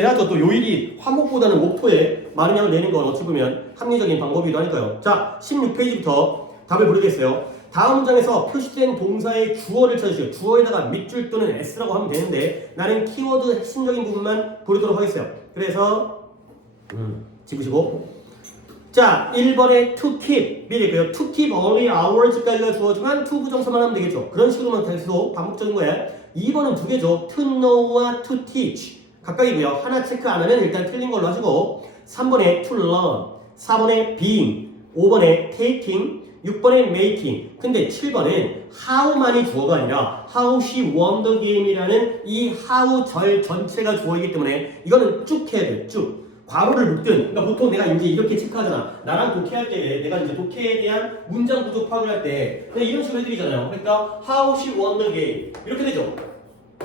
해야죠. 또 요일이 화목보다는 목표에 많은 양을 내는 건 어찌 보면 합리적인 방법이기도 하니까요. 자, 16페이지부터 답을 부르겠어요. 다음 문장에서 표시된 동사의 주어를 찾으시오. 주어에다가 밑줄 또는 s라고 하면 되는데 나는 키워드 핵심적인 부분만 부르도록 하겠어요. 그래서 집으시고 자, 1번에 to keep 미리고요. to keep only hours까지가 주어지만 to 부정사만 하면 되겠죠. 그런 식으로만 계속 반복적인 거예요. 2번은 두 개죠. to know와 to teach 각각이고요. 하나 체크 안 하면 일단 틀린 걸로 하시고 3번에 to learn 4번에 being 5번에 taking 6번에 making 근데 7번은 how만이 주어가 아니라 how she won the game이라는 이 how 절 전체가 주어이기 때문에 이거는 쭉 해야 돼요. 쭉 괄호를 묶든 그러니까 보통 내가 이제 이렇게 체크하잖아. 나랑 독해할 때 내가 이제 독해에 대한 문장 구조 파악을 할 때 그냥 이런 식으로 해드리잖아요. 그러니까 how she won the game 이렇게 되죠.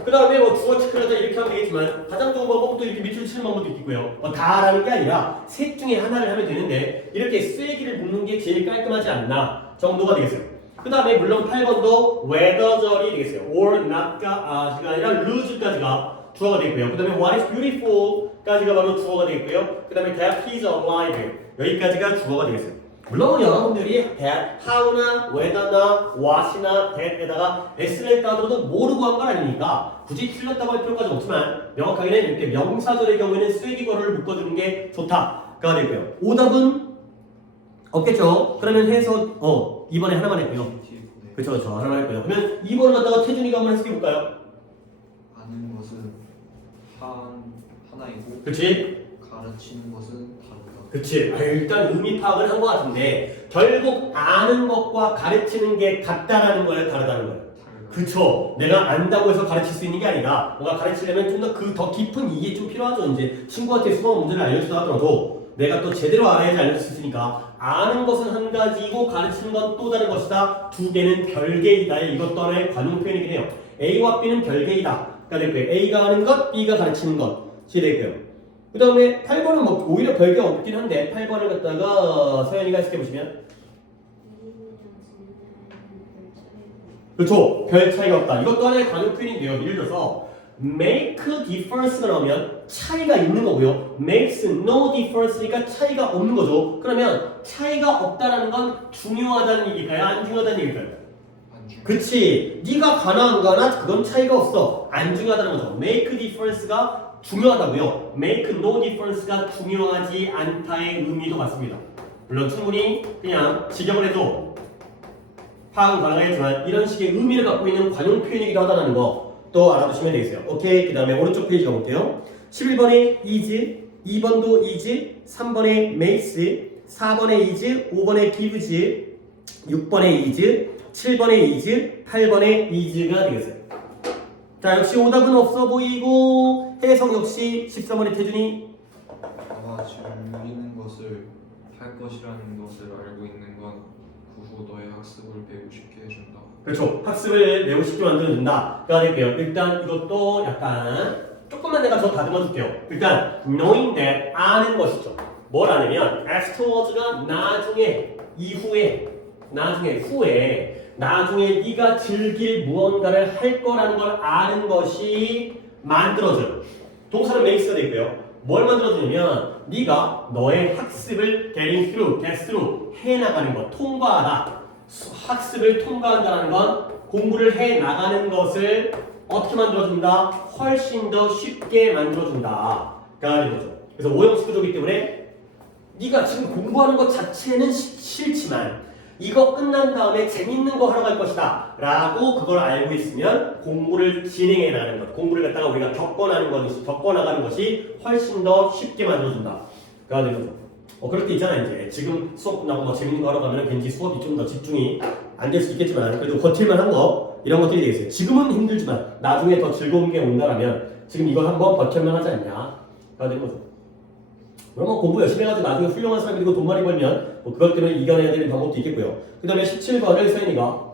그 다음에 뭐 주어 체크를 하자 이렇게 하면 되겠지만 가장 좋은 방법은 또 이렇게 밑줄 치는 방법도 있고요. 다라는 게 아니라 셋 중에 하나를 하면 되는데 이렇게 쐐기를 묶는 게 제일 깔끔하지 않나 정도가 되겠어요. 그 다음에 물론 8번도 whether절이 되겠어요. or not가 아니라 lose까지가 주어가 되고요. 그 다음에 what is beautiful까지가 바로 주어가 되겠고요. 그 다음에 that is alive 여기까지가 주어가 되겠어요. 물론 여러분들이 that, how나 whether나 what이나 that에다가 s를 따더라도 모르고 한 건 아니니까 굳이 틀렸다고 할 필요까지 없지만 명확하게는 이렇게 명사절의 경우에는 쐐기괄호를 묶어주는 게 좋다가 되고요. 오답은 없겠죠. 그러면 해서 이번에 하나만 했고요. 그렇죠. 하나만 했고요. 그러면 2번을 갖다가 태준이가 한번 해석해 볼까요? 아는 것은 하나이고 그렇지. 가르치는 것은 다르다. 그치. 일단 의미 파악을 한 것 같은데 결국 아는 것과 가르치는 게 같다라는 거예요? 다르다는 거예요? 그쵸. 내가 안다고 해서 가르칠 수 있는 게 아니라 뭔가 가르치려면 좀 더 더 깊은 이해 좀 필요하죠. 이제 친구한테 수학 문제를 알려주다 하더라도 내가 또 제대로 알아야지 알려줄 수 있으니까 아는 것은 한 가지고 가르치는 건 또 다른 것이다. 두 개는 별개이다. 이것도 하나의 관용 표현이긴 해요. A와 B는 별개이다. 가 될 거예요. A가 하는 것, B가 가르치는 것이 될 거예요. 그 다음에 8번은 뭐 오히려 별게 없긴 한데 8번을 갖다가 서연이가 해석해 보시면 그렇죠. 별 차이가 없다. 이것도 하나의 관용 표현인데요. 예를 들어서 make difference가 나오면 차이가 있는 거고요. makes no difference니까 차이가 없는 거죠. 그러면 차이가 없다라는 건 중요하다는 얘기일까요? 안 중요하다는 얘기일까요? 그치. 네가 가나 안 가나 그건 차이가 없어. 안 중요하다는 거죠. make difference가 중요하다고요. make no difference가 중요하지 않다의 의미도 같습니다. 물론 충분히 그냥 직역을 해도 파악은 가능하겠지만 이런 식의 의미를 갖고 있는 관용 표현이기도 하다는 거 또 알아두시면 되겠어요. 오케이. 그 다음에 오른쪽 페이지 가볼게요. 11번에 is, 2번도 is, 3번에 makes, 4번에 is, 5번에 gives, 6번에 is, 7번에 is, 8번에 is가 되겠어요. 자, 역시 오답은 없어 보이고 해석 역시 13번의 태준이 너가 즐기는 것을 할 것이라는 것을 알고 있는 건 그 후 너의 학습을 배우고 싶게 해준다. 그렇죠. 학습을 매우 쉽게 만들어준다가 될게요. 일단 이것도 약간 조금만 내가 더 다듬어 줄게요. 일단 knowing that 아는 것이죠. 뭘 아냐면 afterwards가 나중에, 이후에, 후에 나중에 네가 즐길 무언가를 할 거라는 걸 아는 것이 만들어져요. 동사는 makes가 되고요. 뭘 만들어주냐면 네가 너의 학습을 get through 해나가는 것, 통과하다. 학습을 통과한다는 건 공부를 해나가는 것을 어떻게 만들어준다? 훨씬 더 쉽게 만들어준다가 되는 거죠. 그래서 오형식 구조이기 때문에 네가 지금 공부하는 것 자체는 싫지만 이거 끝난 다음에 재밌는 거 하러 갈 것이다 라고 그걸 알고 있으면 공부를 진행해 나가는 것, 공부를 갖다가 우리가 겪어나가는 것이 훨씬 더 쉽게 만들어준다 가 되는 거죠. 그럴 때 있잖아. 이제 지금 수업 끝나고 뭐 재밌는 거 하러 가면 괜히 수업이 좀 더 집중이 안 될 수 있겠지만 그래도 버틸만 한 거 이런 것들이 되겠어요. 지금은 힘들지만 나중에 더 즐거운 게 온다라면 지금 이걸 한번 버틸만 하지 않냐 가 되는 거죠. 그러면 공부 열심히 해가지고 나중에 훌륭한 사람이 되고 돈 많이 벌면 뭐 그것 때문에 이겨내야 되는 방법도 있겠고요. 그 다음에 17번을 서연이가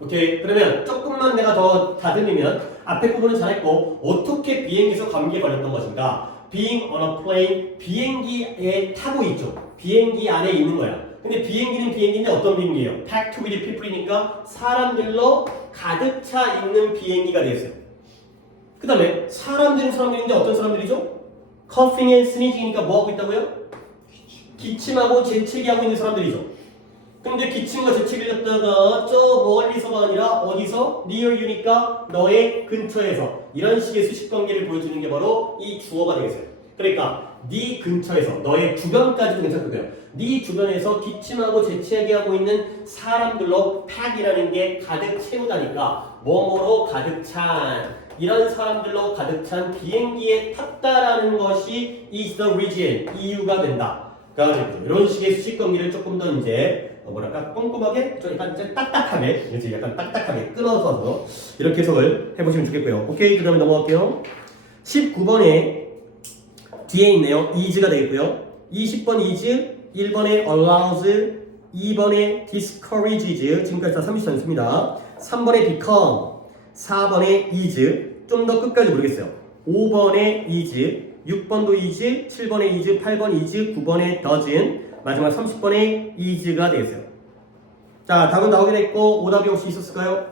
오케이. 그러면 조금만 내가 더 다듬으면 앞에 부분은 잘했고 어떻게 비행기에서 감기에 걸렸던 것인가 being on a plane, 비행기에 타고 있죠. 비행기 안에 있는 거야. 근데 비행기는 비행기인데 어떤 비행기예요? packed with people이니까 사람들로 가득 차 있는 비행기가 되었어요. 그 다음에 사람들인데 어떤 사람들이죠? coughing and sneezing이니까 뭐 하고 있다고요? 기침하고 재채기하고 있는 사람들이죠. 근데 기침과 재채기를 갖다가 저 멀리서가 아니라 어디서? near you니까 너의 근처에서 이런 식의 수식관계를 보여주는 게 바로 이 주어가 되겠어요. 그러니까 네 근처에서 너의 주변까지도 괜찮고요. 네 주변에서 기침하고 재채기하고 있는 사람들로 pack이라는 게 가득 채우다니까 뭐뭐로 가득 찬 이런 사람들로 가득 찬 비행기에 탔다라는 것이 is the reason 이유가 된다. 이런 식의 수식관계를 조금 더 이제 뭐랄까 꼼꼼하게 좀 약간 이제 딱딱하게 이제 약간 딱딱하게 끊어서 이렇게 해석을 해보시면 좋겠고요. 오케이, 그다음에 넘어갈게요. 19번에 뒤에 있네요. is가 되겠고요. 20번 is, 1번에 allows, 2번에 discourages 지금까지 다 30단수입니다. 3번에 become, 4번에 is 좀 더 끝까지 모르겠어요. 5번에 is, 6번도 is, 7번에 is, 8번 is, 9번에 doesn't, 마지막 30번에 is가 되겠어요. 자, 답은 나오게 됐고 오답이 혹시 있었을까요?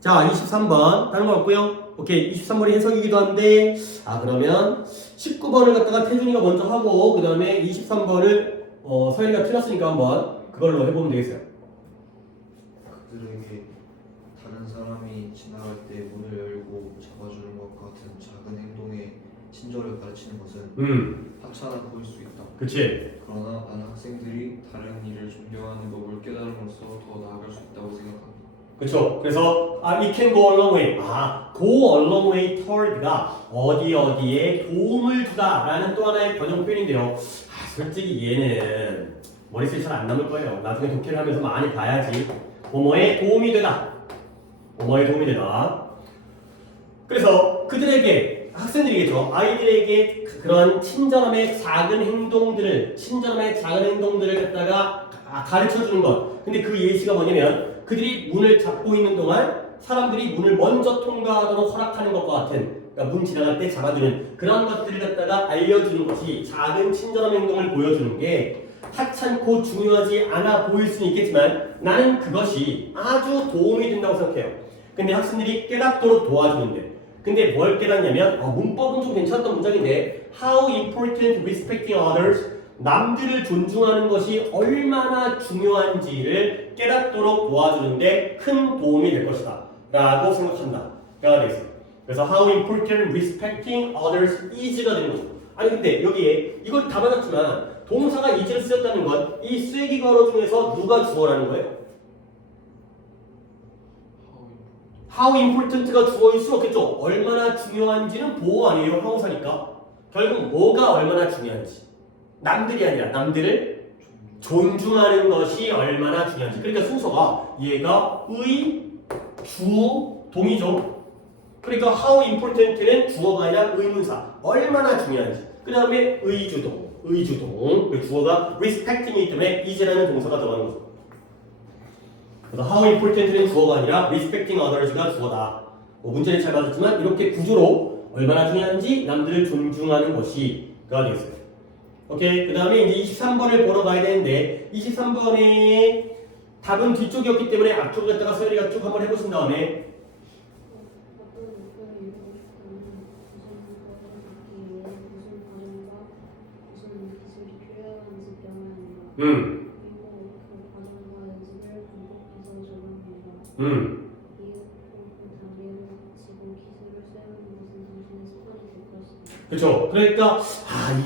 자, 23번 다른 건 없고요. 오케이, 23번이 해석이기도 한데 그러면 19번을 갖다가 태준이가 먼저 하고 그 다음에 23번을 서현이가 틀렸으니까 한번 그걸로 해보면 되겠어요. 그들에게 다른 사람이 지나갈 때 문을 열고 잡아주는 것 같은 작은 행동에 친절을 가르치는 것은 하찮아 보일 수 있다. 그치? 그러나 많은 학생들이 다른 이를 존경하는 법을 깨달음으로써 더 나아갈 수 있다고 생각합니다. 그쵸? 그래서 it can go a long way. go a long way toward가 어디에 도움을 주다 라는 또 하나의 번역 표현인데요. 솔직히 얘는 머릿속에 잘 안 남을 거예요. 나중에 독해를 하면서 많이 봐야지. 뭐뭐에 도움이 되다. 뭐뭐에 도움이 되다. 그래서 그들에게 학생들이겠죠. 아이들에게 그런 친절함의 작은 행동들을 갖다가 가르쳐 주는 것. 근데 그 예시가 뭐냐면 그들이 문을 잡고 있는 동안 사람들이 문을 먼저 통과하도록 허락하는 것과 같은, 그러니까 문 지나갈 때 잡아주는 그런 것들을 갖다가 알려주는 것이 작은 친절한 행동을 보여주는 게 하찮고 중요하지 않아 보일 수는 있겠지만 나는 그것이 아주 도움이 된다고 생각해요. 근데 학생들이 깨닫도록 도와주는데, 근데 뭘 깨닫냐면 문법은 좀 괜찮았던 문장인데 How important respecting others, 남들을 존중하는 것이 얼마나 중요한지를 깨닫도록 도와주는데 큰 도움이 될 것이다 라고 생각한다 가 되겠어요. 그래서 How important respecting others is가 되는 거죠. 아니 근데 여기에 이걸 다 받았지만 동사가 is를 쓰였다는 건 이 쐐기관어 중에서 누가 주어라는 거예요? How important가 주어일 수 없겠죠. 얼마나 중요한지는 보호 아니에요. 형용사니까. 결국 뭐가 얼마나 중요한지. 남들이 아니라 남들을 존중하는 것이 얼마나 중요한지. 그러니까 순서가 얘가 의, 주, 동이죠. 그러니까 how important는 주어가 아니라 의문사. 얼마나 중요한지. 그 다음에 의주동. 그 주어가 respecting이기 때문에 is라는 동사가 들어가는 거죠. 그래서 how important는 주어가 아니라 respecting others가 주어다. 문제는 잘 맞았지만 이렇게 구조로 얼마나 중요한지 남들을 존중하는 것이가 되겠어요. 오케이. 그 다음에 이제 23번을 보러 가야 되는데 23번의 답은 뒤쪽이었기 때문에 앞쪽을 갖다가 서열이가 쭉 한번 해보신 다음에 그렇죠. 그러니까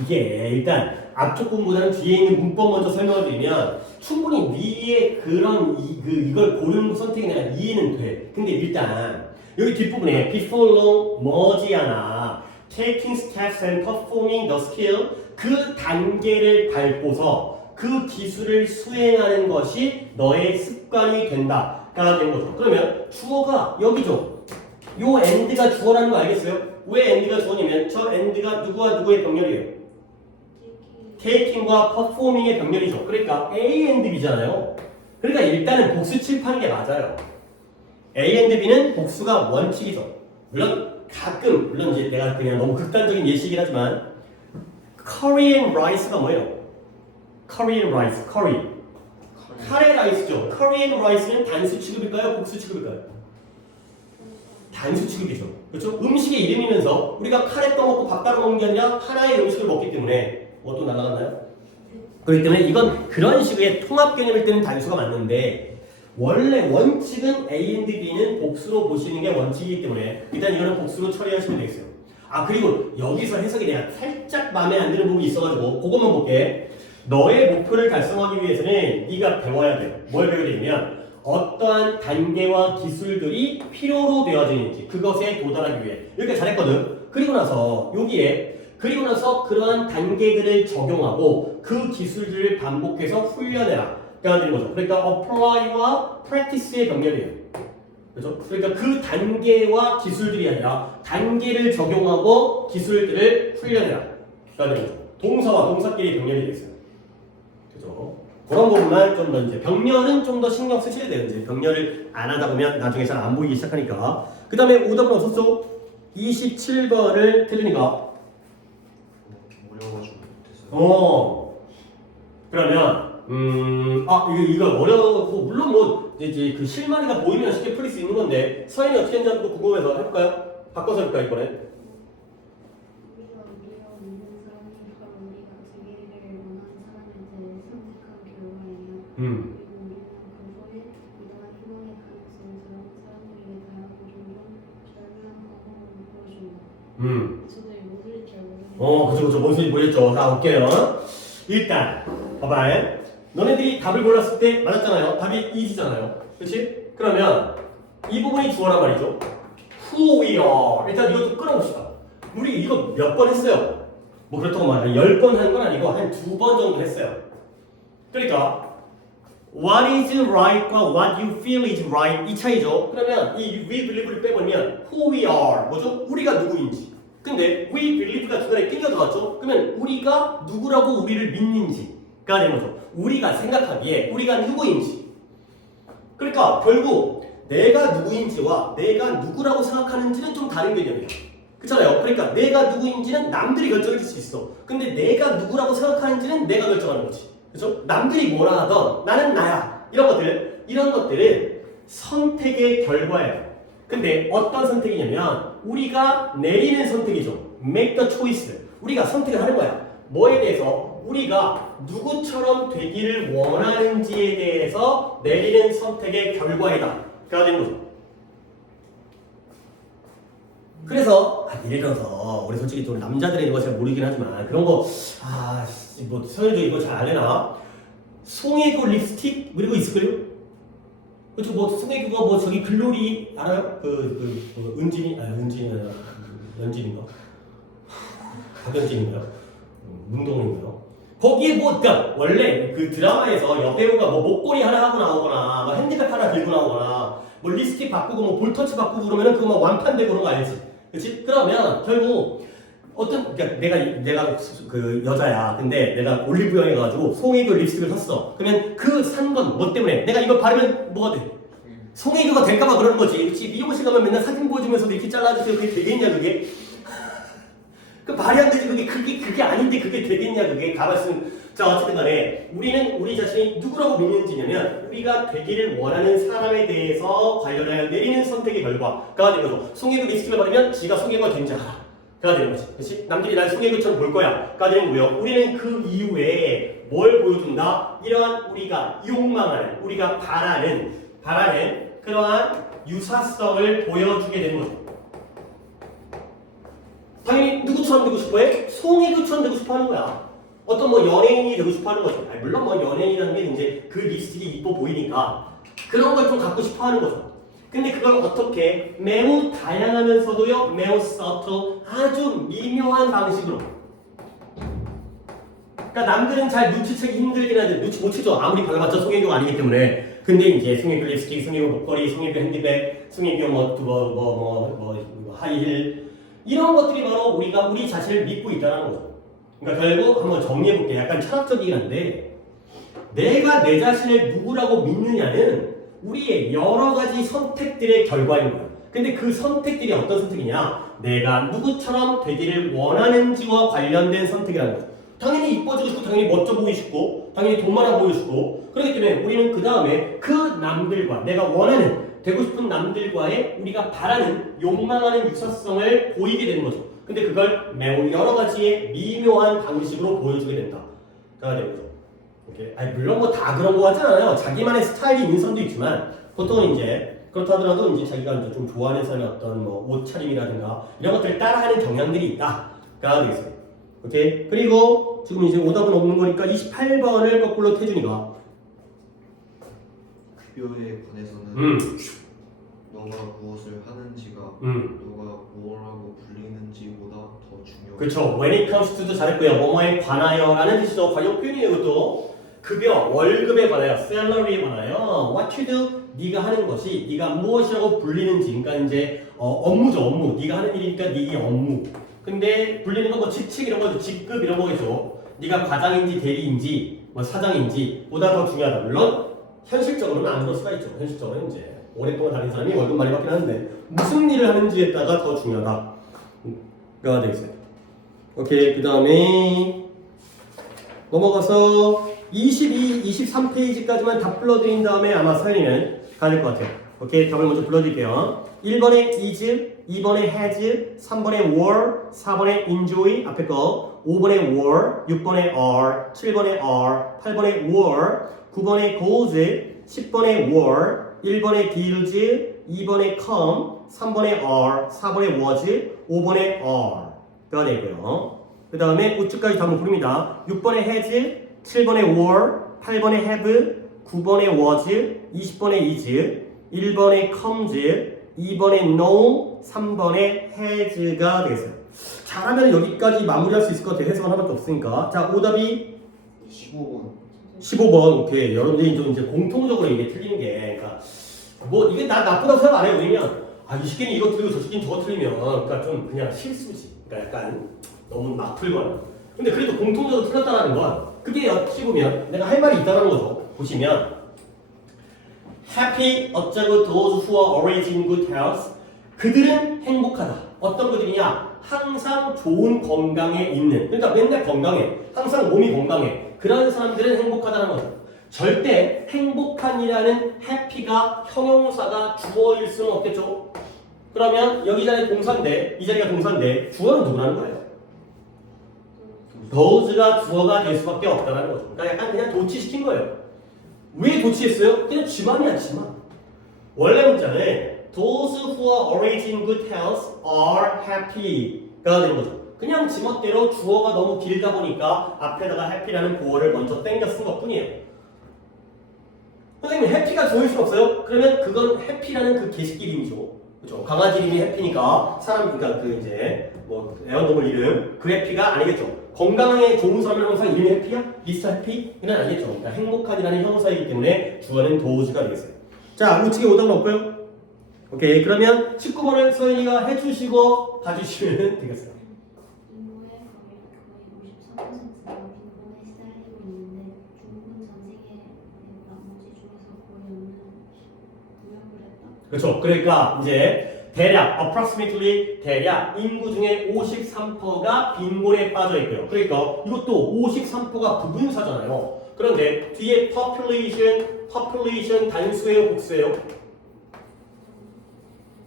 이게 일단 앞쪽 부분보다는 뒤에 있는 문법 먼저 설명을 드리면 충분히 위에 그런 이걸 고르는 선택이 내가 이해는 돼. 근데 일단 여기 뒷부분에 before long 머지않아 taking steps and performing the skill 그 단계를 밟고서 그 기술을 수행하는 것이 너의 습관이 된다가 되는 거죠. 그러면 주어가 여기죠. 요 and가 주어라는 거 알겠어요? 왜 and가 주어냐면 저 and가 누구와 누구의 병렬이에요? taking과 performing의 병렬이죠. 그러니까 A and B잖아요. 그러니까 일단은 복수 칠하는 게 맞아요. A and B는 복수가 원칙이죠. 물론 가끔 물론 이제 내가 그냥 너무 극단적인 예시이긴 하지만 Korean rice가 뭐예요? Korean rice, curry. 카레 라이스죠. Korean rice는 단수 취급일까요? 복수 취급일까요? 단수 취급이죠. 그렇죠? 음식의 이름이면서 우리가 카레 떠먹고 밥 따로 먹는 게 아니라 하나의 음식을 먹기 때문에 또 날아갔나요? 그렇기 때문에 이건 그런 식의 통합 개념일 때는 단수가 맞는데 원래 원칙은 A and B는 복수로 보시는 게 원칙이기 때문에 일단 이거는 복수로 처리하시면 되겠어요. 아 그리고 여기서 해석이 내가 살짝 마음에 안 드는 부분이 있어가지고 그것만 볼게. 너의 목표를 달성하기 위해서는 네가 배워야 돼요. 뭘 배워야 되냐면 어떠한 단계와 기술들이 필요로 되어지는지 그것에 도달하기 위해 이렇게 잘했거든. 그리고 나서 그러한 단계들을 적용하고 그 기술들을 반복해서 훈련해라. 되는 거죠. 그러니까 apply와 practice의 병렬이에요. 그렇죠? 그러니까 그 단계와 기술들이 아니라 단계를 적용하고 기술들을 훈련해라. 되는 거죠. 동사와 동사끼리 병렬이 되겠어요. 그죠? 그런 부분만 좀 더 이제 병렬은 좀 더 신경 쓰셔야 돼요. 이제 병렬을 안 하다 보면 나중에 잘 안 보이기 시작하니까. 그 다음에 오답은 없었어? 27번을 틀리니까. 어려워가지고 못했어요. 그러면 이거 어려워. 물론 뭐 이제 그 실마리가 보이면 쉽게 풀릴 수 있는 건데 서인이 어떻게 했는지 한번 궁금해서 해볼까요? 바꿔서 해볼까요 이번에? 우리가 믿는 사람이 바로 우리가 되기를 원하는 사람에 대해 선택한 결과이며 그리고 우리는 그거에 이러한 희망의 가능성처럼 사람들에게 다양한 종종 절묘한 방법을 보여준다. 저도 이거 못 들을 줄 알고 그죠. 뭔 소리 보였죠? 자, 볼게요. 일단, 봐봐. 너네들이 답을 골랐을 때 맞았잖아요. 답이 easy잖아요. 그렇지? 그러면 이 부분이 주어란 말이죠. Who we are. 일단 이것도 끊어봅시다. 우리 이거 몇 번 했어요? 뭐 그렇다고 말해. 10번 한 건 아니고 한 2번 정도 했어요. 그러니까 what is right과 what you feel is right 이 차이죠. 그러면 이 we believe를 빼버리면 who we are 뭐죠? 우리가 누구인지. 근데 we believe가 중간에 끼겨 들어갔죠. 그러면 우리가 누구라고 우리를 믿는지가 되는 거죠. 우리가 생각하기에 우리가 누구인지. 그러니까 결국 내가 누구인지와 내가 누구라고 생각하는지는 좀 다른 개념이에요. 그렇잖아요. 그러니까 내가 누구인지는 남들이 결정해 줄 수 있어. 근데 내가 누구라고 생각하는지는 내가 결정하는 거지. 그렇죠? 남들이 뭐라 하던 나는 나야. 이런 것들은 선택의 결과예요. 근데 어떤 선택이냐면 우리가 내리는 선택이죠. make the choice. 우리가 선택을 하는 거야. 뭐에 대해서? 우리가 누구처럼 되기를 원하는지에 대해서 내리는 선택의 결과이다. 가 되는 거죠. 그래서 예를 들어서 우리 솔직히 좀 남자들의 이거 잘 모르긴 하지만 그런 거 뭐 서현주 이거 잘 알려나? 송혜교 립스틱 그리고 있을걸요? 그쵸 뭐 송혜교가 뭐 저기 글로리 알아요? 은진이 은진이 연진인가? 박연진인가요? 문동인가요? 거기에 뭐 그러니까 원래 그 드라마에서 여배우가 뭐 목걸이 하나 하고 나오거나 뭐 핸드백 하나 들고 나오거나 뭐 립스틱 바꾸고 뭐 볼터치 바꾸고 그러면은 그거 막 완판되고 그런 거 알지? 그렇지? 그러면 결국 그러니까 내가 그 여자야. 근데 내가 올리브영에 가가지고 송혜교 립스틱을 샀어. 그러면 그 산 건 뭐 때문에? 내가 이거 바르면 뭐가 돼? 송혜교가 될까봐 그러는 거지. 그렇지? 미용실 가면 맨날 사진 보여주면서도 이렇게 잘라주세요. 그게 되겠냐 그게? 그 말이 안 되지. 그게 아닌데 그게 되겠냐 그게? 가만있으면 자 어쨌든 간에 우리는 우리 자신이 누구라고 믿는지냐면 우리가 되기를 원하는 사람에 대해서 관련하여 내리는 선택의 결과가 되는 거죠. 송혜교 립스틱을 바르면 지가 송혜교가 된지 알아. 가 되는 거지. 그렇지? 남들이 날 송혜교처럼 볼 거야. 가 되는 거고요. 우리는 그 이후에 뭘 보여준다? 이러한 우리가 욕망하는, 우리가 바라는 그러한 유사성을 보여주게 되는 거죠. 당연히 누구처럼 되고 싶어해? 송혜교처럼 되고 싶어 하는 거야. 어떤 뭐 연예인이 되고 싶어 하는 거죠. 물론 뭐 연예인이라는 게 이제 그 립스틱이 이뻐 보이니까 그런 걸 좀 갖고 싶어 하는 거죠. 근데 그걸 어떻게 매우 다양하면서도요 매우 subtle 아주 미묘한 방식으로 그러니까 남들은 잘 눈치채기 힘들긴 한데 눈치 못 채죠. 아무리 발라봤자 송혜교가 아니기 때문에. 근데 이제 송혜교 립스틱, 송혜교 목걸이, 송혜교 핸드백, 송혜교 하이힐 이런 것들이 바로 우리가 우리 자신을 믿고 있다는 거죠. 그러니까 결국 한번 정리해볼게. 약간 철학적이긴 한데 내가 내 자신을 누구라고 믿느냐는 우리의 여러 가지 선택들의 결과인 거야. 근데 그 선택들이 어떤 선택이냐? 내가 누구처럼 되기를 원하는지와 관련된 선택이라는 거죠. 당연히 이뻐지고 싶고 당연히 멋져 보이고 싶고 당연히 돈 많아 보이고 싶고 그렇기 때문에 우리는 그 다음에 그 남들과 내가 원하는 되고 싶은 남들과의 우리가 바라는 욕망하는 유사성을 보이게 되는 거죠. 근데 그걸 매우 여러 가지의 미묘한 방식으로 보여주게 된다. 가 되는 거죠. 오케이. 아니 물론 뭐 다 그런 거 같진 않아요. 자기만의 스타일이 있는 사람도 있지만 보통은 이제 그렇다 하더라도 이제 자기가 이제 좀 좋아하는 사람의 어떤 뭐 옷차림이라든가 이런 것들을 따라하는 경향들이 있다가 되겠어요. 오케이. 그리고 지금 이제 오답은 없는 거니까 28번을 거꾸로 태준이가 급여에 관해서는 너가 무엇을 하는지가 너가 뭘 하고 불리는지보다 더 중요해. 그렇죠. When it comes to도 잘했고요. 뭐뭐에 관하여라는 뜻이죠. 관용 표현이에요. 이것도 급여, 월급에 관하여, salary에 관하여 what you do, 네가 하는 것이 네가 무엇이라고 불리는지 그러니까 이제 업무죠. 업무. 네가 하는 일이니까 네 업무. 근데 불리는 건 뭐 직책 이런 거죠. 직급 이런 거겠죠. 네가 과장인지 대리인지 뭐 사장인지 보다 더 중요하다. 물론 현실적으로는 안 그럴 수가 있죠. 현실적으로는 이제 오랫동안 다닌 사람이 월급 많이 받긴 하는데 무슨 일을 하는지에 따라 더 중요하다가 되겠어요. 오케이. 그 다음에 넘어가서 22, 23페이지까지만 다 불러드린 다음에 아마 서연이는 가질 것 같아요. 오케이. 답을 먼저 불러드릴게요. 1번에 is, 2번에 has, 3번에 were, 4번에 enjoy 앞에 거, 5번에 were, 6번에 are, 7번에 are, 8번에 were, 9번에 goes, 10번에 were, 1번에 deals, 2번에 come, 3번에 are, 4번에 was, 5번에 are가 되고요. 그 다음에 우측까지 답을 부릅니다. 6번에 has, 7번에 were, 8번에 have, 9번에 was, 20번에 is, 1번에 comes, 2번에 know, 3번에 has가 되겠어요. 잘하면 여기까지 마무리할 수 있을 것 같아요. 해석은 하나밖에 없으니까. 자, 오답이 15번. 15번. 오케이. 여러분들이 좀 이제 공통적으로 이게 틀리는 게, 그러니까 뭐 이게 나쁘다고 생각 안 해요. 왜냐면 이 새끼는 이거 틀리고 저 새끼는 저거 틀리면, 그러니까 좀 그냥 실수지. 그러니까 약간 너무 막 풀거나. 근데 그래도 공통적으로 틀렸다라는 건 그게 어찌 보면 내가 할 말이 있다는 거죠. 보시면 happy 어쩌고 those who are always in good health 그들은 행복하다. 어떤 그들이냐? 항상 좋은 건강에 있는 그러니까 맨날 건강해. 항상 몸이 건강해. 그런 사람들은 행복하다는 거죠. 절대 행복한이라는 happy가 형용사가 주어일 수는 없겠죠. 그러면 여기 자리에 동사인데 이 자리가 동사인데 주어는 누구라는 거예요? those가 주어가 될 수밖에 없다는 거죠. 그러니까 약간 그냥 도치시킨 거예요. 왜 도치했어요? 그냥 지만이야 지만. 원래 문장은 those who are always in good health are happy가 되는 거죠. 그냥 지멋대로 주어가 너무 길다 보니까 앞에다가 happy라는 보어를 먼저 땡겨 쓴 것뿐이에요. 선생님 해피가 주어일 수 없어요? 그러면 그건 해피라는 그 게시기 이름이죠. 그렇죠? 강아지 이름이 해피니까 사람 그러니까 그 이제 뭐 애완동물 이름 그 해피가 아니겠죠. 건강하게 좋은 사람은 항상 이름이 해피야? 미스터 해피? 이건 아니겠죠. 그러니까 행복한이라는 형용사이기 때문에 주어는 도우즈가 되겠어요. 자, 우측에 오답은 없고요. 오케이. 그러면 19번을 서연이가 해주시고 가주시면 되겠어요. 인구의 거의 53%가 빈곤에 시달리고 있는데 중국은 전 세계 나머지 중에서 거의 없는 무역을 했다. 그렇죠. 그러니까 이제 대략 approximately 대략 인구 중에 53%가 빈곤에 빠져 있고요. 그러니까 이것도 53%가 부분사잖아요. 그런데 뒤에 population 단수예요, 복수예요?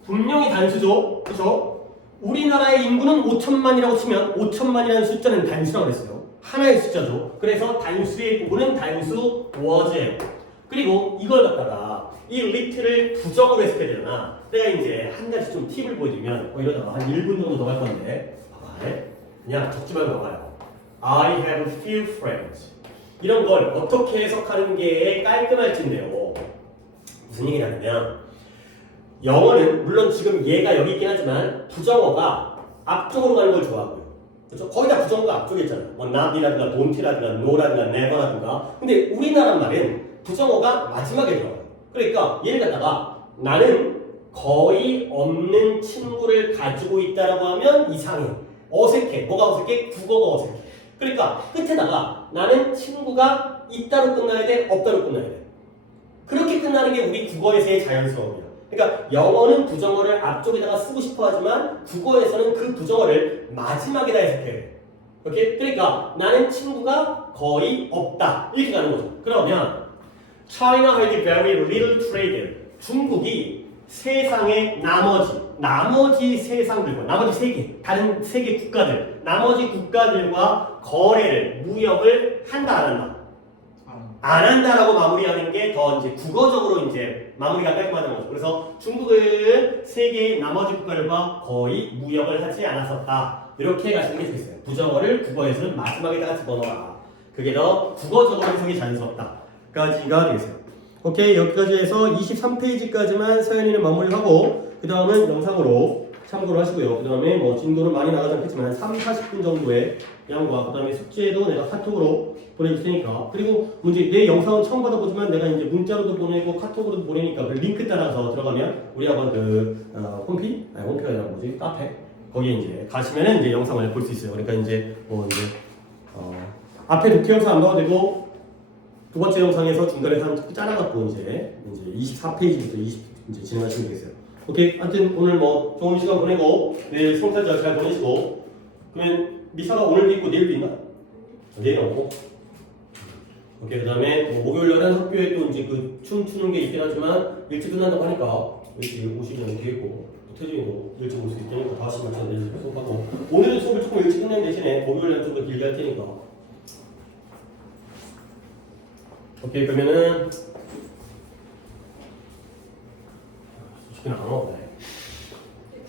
분명히 단수죠. 그렇죠? 우리나라의 인구는 5천만이라고 치면 5천만이라는 숫자는 단수라고 그랬어요. 하나의 숫자죠. 그래서 단수의 부분은 단수 was예요. 그리고 이걸 갖다가 이 little을 부정으로 해석해야 되잖아. 내가 이제 한 가지 좀 팁을 보여드리면 이러다가 한 1분 정도 더 갈 건데 봐봐. 그냥 적지 말고 봐봐요. I have few friends. 이런 걸 어떻게 해석하는 게 깔끔할지인데요. 무슨 얘기냐면 영어는 물론 지금 얘가 여기 있긴 하지만 부정어가 앞쪽으로 가는 걸 좋아하고요. 그렇죠? 거의 다 부정어가 앞쪽에 있잖아요. 뭐 not이라든가 don't이라든가 no라든가 never라든가. 근데 우리나라 말은 부정어가 마지막에 들어가요. 그러니까 얘를 갖다가 나는 거의 없는 친구를 가지고 있다라고 하면 이상해. 어색해. 뭐가 어색해? 국어가 어색해. 그러니까 끝에다가 나는 친구가 있다로 끝나야 돼? 없다로 끝나야 돼? 그렇게 끝나는 게 우리 국어에서의 자연스러움이야. 그러니까 영어는 부정어를 앞쪽에다가 쓰고 싶어 하지만 국어에서는 그 부정어를 마지막에다 해석해야 돼. 오케이? 그러니까 나는 친구가 거의 없다. 이렇게 가는 거죠. 그러면 China had very little trade. 중국이 세상의 나머지 세상들과 나머지 세계, 다른 세계 국가들, 나머지 국가들과 거래를, 무역을 한다 안 한다? 안 한다라고 마무리하는 게 더 이제 국어적으로 이제 마무리가 깔끔하다는 거죠. 그래서 중국은 세계의 나머지 국가들과 거의 무역을 하지 않았었다. 이렇게 가시는 게 좋겠어요. 부정어를 국어에서는 마지막에다가 집어넣어라. 그게 더 국어적으로 해석이 자연스럽다. 까지가 되겠어요. 오케이, 여기까지 해서 23페이지까지만 서연이는 마무리하고 그 다음은 영상으로 참고를 하시고요. 그 다음에 뭐 진도는 많이 나가지 않겠지만 한 3, 40분 정도의 양과 그 다음에 숙제도 내가 카톡으로 보내줄 테니까, 그리고 문제 내 영상은 처음 받아보지만 내가 이제 문자로도 보내고 카톡으로도 보내니까 그 링크 따라서 들어가면 우리 학원 그 홈피가 아니라 뭐지? 카페 거기에 이제 가시면은 이제 영상을 볼 수 있어요. 그러니까 이제 뭐 이제 앞에 독해 영상 안 봐도 되고 두 번째 영상에서 중간에 한 잘라갖고 이제 24페이지부터 이제 진행하시면 되겠어요. 오케이, 하여튼 오늘 뭐 좋은 시간 보내고 내일 성탄절 잘 보내시고, 그러면 미사가 오늘도 있고 내일도 있나? 내일은 없고. 오케이, 그 다음에 뭐 목요일날은 학교에 또 이제 그 춤추는 게 있긴 하지만 일찍 끝난다고 하니까 일찍 오시면 되겠고, 태준이도 일찍 올 수 있으니까 5시 맞춰서 내일 수업하고, 오늘은 수업을 조금 일찍 끝내는 대신에 목요일날 좀 더 길게 할 테니까. 오케이, 그러면은 솔직히는 안 먹었네.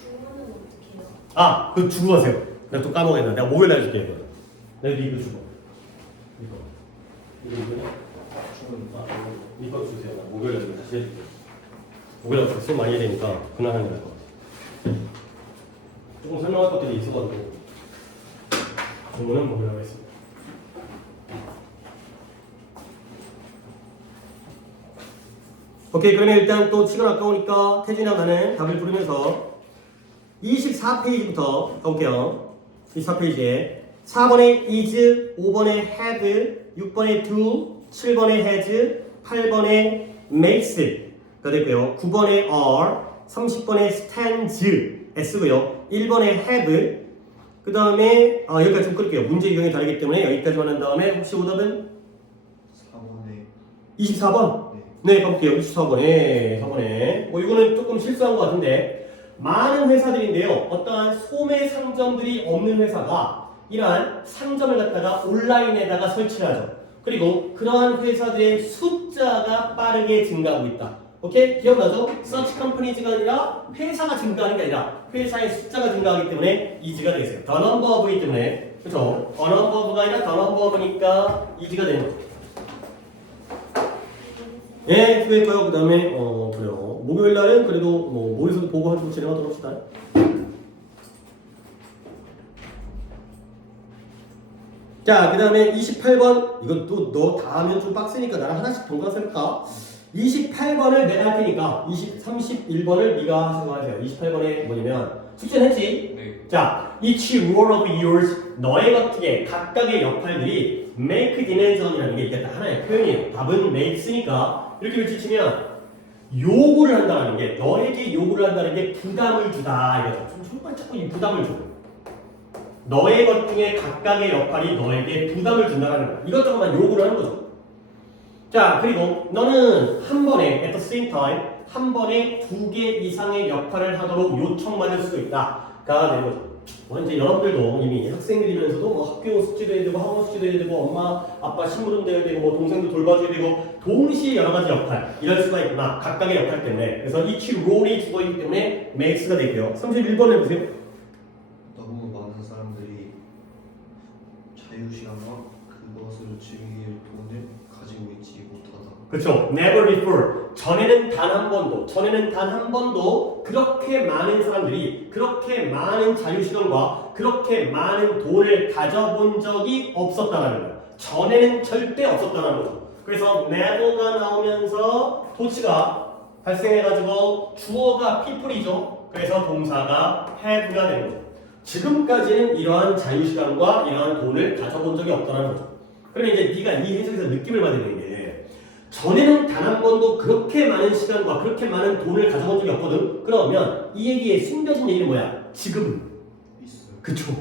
주문은 어떻게 해요? 아, 그 주고 가세요. 내가 또 까먹었나? 내가 목요일 날 줄게 이거. 내가 이거 주고. 이거. 이거 주세요. 나 목요일 날 다시 해줄게. 목요일 날 수업 많이 해야 되니까 그날 하는 게 나을 것 같아. 조금 설명할 것들이 있어가지고 주문은 목요일 날 하겠습니다. 오케이, 그러면 일단 또 시간 아까우니까 태준이랑 나는 답을 부르면서 24페이지부터 가볼게요. 24페이지에 4번에 is, 5번에 have, 6번에 do, 7번에 has, 8번에 makes가 되고요. 9번에 are, 30번에 stands, s고요. 1번에 have, 그 다음에 여기까지 좀 끌게요. 문제 유형이 다르기 때문에 여기까지만 한 다음에 혹시 오답은? 4번에 24번? 네, 가볼게요. 24번에, 4번에. 뭐, 이거는 조금 실수한 것 같은데, 많은 회사들인데요. 어떠한 소매 상점들이 없는 회사가 이러한 상점을 갖다가 온라인에다가 설치를 하죠. 그리고 그러한 회사들의 숫자가 빠르게 증가하고 있다. 오케이? 기억나죠? Such companies가 아니라 회사가 증가하는 게 아니라 회사의 숫자가 증가하기 때문에 이지가 되겠어요. The number of이기 때문에. 그렇죠? A number of가 아니라 the number of니까 이지가 되는 거죠. 예, 수고했고요. 그 다음에 그래요. 목요일 날은 그래도 뭐 모의서도 보고하고 진행하도록 합시다. 자, 그 다음에 28번. 이건 또 너 다 하면 좀 빡세니까 나랑 하나씩 동가서 해볼까? 28번을 내가 할 테니까 31번을 네가 하세요. 28번에 뭐냐면 숙제는 했지? 네. 자, each role of yours, 너의 것들의 각각의 역할들이 make dimension이라는 게 이게 하나의 표현이에요. 답은 makes니까 이렇게 외치면 요구를 한다는 게, 너에게 요구를 한다는 게 부담을 주다 이거죠. 좀 정말 자꾸 이 부담을 줘. 너의 것 중에 각각의 역할이 너에게 부담을 준다는 거야. 이것저것만 요구를 하는 거죠. 자, 그리고 너는 한 번에 at the same time 한 번에 2개 이상의 역할을 하도록 요청받을 수도 있다가 되는 거죠. 뭐 이제 여러분들도 이미 학생들이면서도 뭐 학교 숙제도 해야 되고 학원 숙제도 해야 되고 엄마 아빠 심부름도 해야 되고 뭐 동생도 돌봐줘야 되고 동시에 여러 가지 역할 이럴 수가 있구나. 각각의 역할 때문에. 그래서 each role이 죽어있기 때문에 makes가 되고요. 31번 해보세요. 너무 많은 사람들이 자유시간과 그것을 즐길 돈을 가지고 있지 못하다. 그렇죠. Never before. 전에는 단 한 번도 그렇게 많은 사람들이 그렇게 많은 자유시간과 그렇게 많은 돈을 가져본 적이 없었다는 거예요. 전에는 절대 없었다는 거죠. 그래서 never가 나오면서 도치가 발생해가지고 주어가 people이죠. 그래서 동사가 have가 되는 거죠. 지금까지는 이러한 자유시간과 이러한 돈을 가져본 적이 없다는 거죠. 그러면 이제 네가 이 해석에서 느낌을 받아야 되는 게 전에는 단 한 번도 그렇게 많은 시간과 그렇게 많은 돈을 가져본 적이 없거든. 그러면 이 얘기에 숨겨진 얘기는 뭐야? 지금은. 있어요. 그쵸.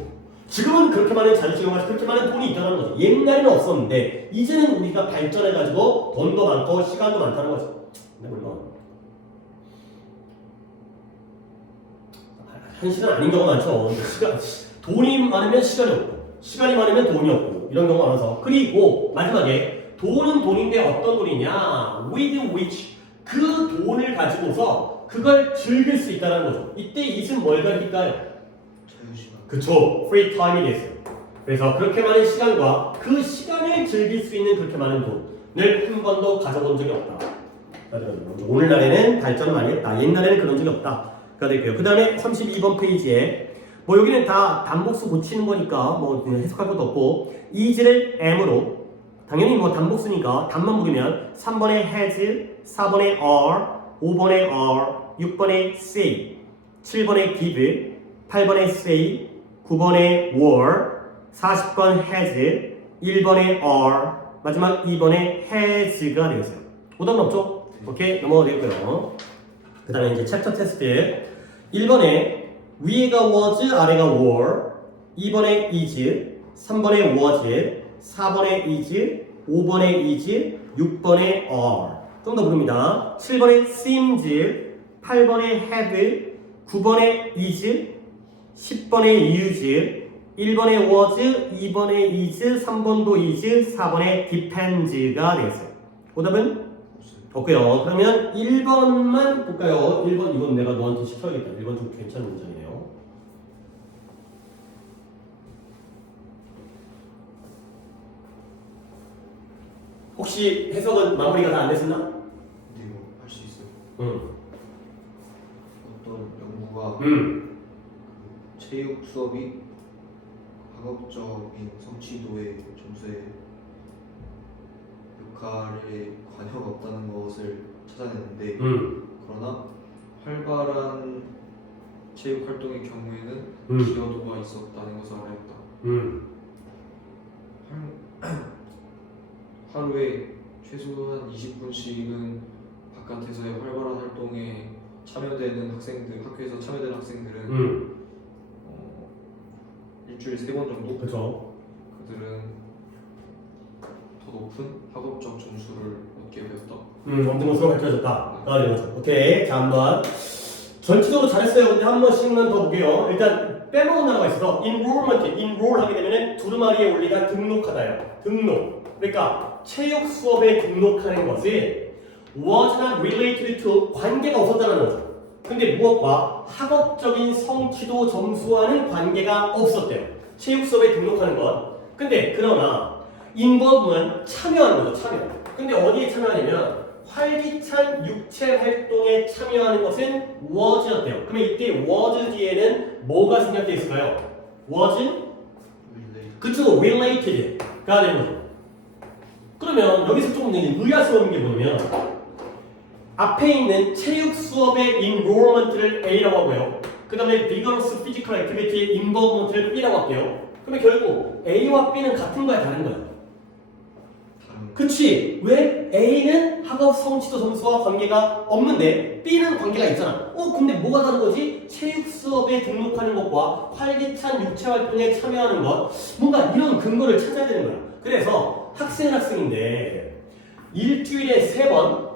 지금은 그렇게 많은 자유시간과 그렇게 많은 돈이 있다는 거죠. 옛날에는 없었는데 이제는 우리가 발전해가지고 돈도 많고 시간도 많다는 거죠. 근데 물론 현실은 아닌 경우가 많죠. 돈이 많으면 시간이 없고 시간이 많으면 돈이 없고 이런 경우가 많아서. 그리고 마지막에 돈은 돈인데 어떤 돈이냐? with which 그 돈을 가지고서 그걸 즐길 수 있다는 거죠. 이때 it은 뭘 가릴까요? 자유시간. 그쵸. free time이 됐어요. 그래서 그렇게 많은 시간과 그 시간을 즐길 수 있는 그렇게 많은 돈을 한 번도 가져본 적이 없다. 오늘날에는 발전을 많이 했다. 옛날에는 그런 적이 없다. 그 다음에 32번 페이지에 뭐 여기는 다 단복수 고치는 거니까 뭐 해석할 것도 없고 is를 am으로 당연히 뭐 단복수니까 단만 물으면 3번에 has, 4번에 are, 5번에 are, 6번에 say, 7번에 give, 8번에 say, 9번에 were, 40번 has, 1번에 are, 마지막 2번에 has가 되겠어요. 오답은 없죠? 오케이, 넘어가 되겠고요. 그 다음에 이제 챕터 테스트 1번에 위에가 was, 아래가 were, 2번에 is, 3번에 was, 4번에 is, 5번에 is, 6번에 are. 좀 더 부릅니다. 7번에 seems, 8번에 have, 9번에 is, 10번에 use, 1번에 was, 2번에 is, 3번도 is, 4번에 depens가 되겠어요. 오답은? 없고요. 그러면 1번만 볼까요? 1번 이건 내가 너한테 시켜야겠다. 1번 좀 괜찮은 문장이네요. 혹시 해석은 마무리가 다 안 됐었나? 네, 할 수 있어요. 어떤 연구가 체육 수업이 학업적인 성취도의 점수에 역할에 관여가 없다는 것을 찾아냈는데 그러나 활발한 체육 활동의 경우에는 기여도가 있었다는 것을 알았다. 하루에 최소한 20분씩은 바깥에서의 활발한 활동에 참여되는 학생들, 학교에서 참여되는 학생들은 일주일에 3번 정도? 그렇죠. 그들은 더 높은 학업적 점수를 얻게 되었다. 어느 것으로 밝혀졌다. 아, 네, 그렇죠. 오케이. 자, 한번 전체적으로 잘했어요. 근데 한 번씩만 더 볼게요. 일단 빼먹은 단어가 있어서 enroll 하게 되면은 두루마리에 올리다 등록하다요. 등록. 그러니까 체육 수업에 등록하는 것이 was not related to 관계가 없었다는 거죠. 근데 무엇과 학업적인 성취도 점수와는 관계가 없었대요. 체육 수업에 등록하는 것. 근데 그러나 involve는 참여하는 거죠. 참여. 근데 어디에 참여하냐면 활기찬 육체 활동에 참여하는 것은 was였대요. 그러면 이때 was 뒤에는 뭐가 생략되어 있을까요? was? 그쵸. related가 되는 거죠. 그러면 여기서 좀 의아스러운 게 뭐냐면 앞에 있는 체육 수업의 enrollment를 A라고 하고요. 그 다음에 vigorous physical activity의 involvement를 B라고 할게요. 그러면 결국 A와 B는 같은 거야, 다른 거야? 그치? 왜? A는 학업 성취도 점수와 관계가 없는데 B는 관계가 있잖아. 근데 뭐가 다른 거지? 체육 수업에 등록하는 것과 활기찬 육체 활동에 참여하는 것, 뭔가 이런 근거를 찾아야 되는 거야. 그래서 학생인데 일주일에 3번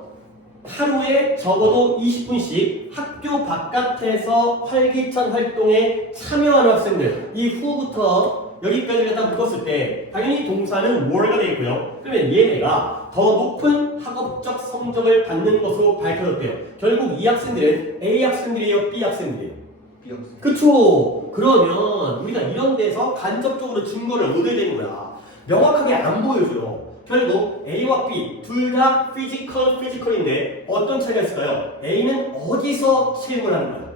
하루에 적어도 20분씩 학교 바깥에서 활기찬 활동에 참여하는 학생들, 이 후부터 여기까지 다 묶었을 때 당연히 동사는 were가 되어 있고요. 그러면 얘네가 더 높은 학업적 성적을 받는 것으로 밝혀졌대요. 결국 이 학생들은 A 학생들이에요, B 학생들이에요? B 학생. 그쵸? 그러면 우리가 이런 데서 간접적으로 증거를 얻어야 되는 거야. 명확하게 안 보여줘요. 결국 A와 B 둘 다 피지컬인데 어떤 차이가 있을까요? A는 어디서 채용을 하는 거예요?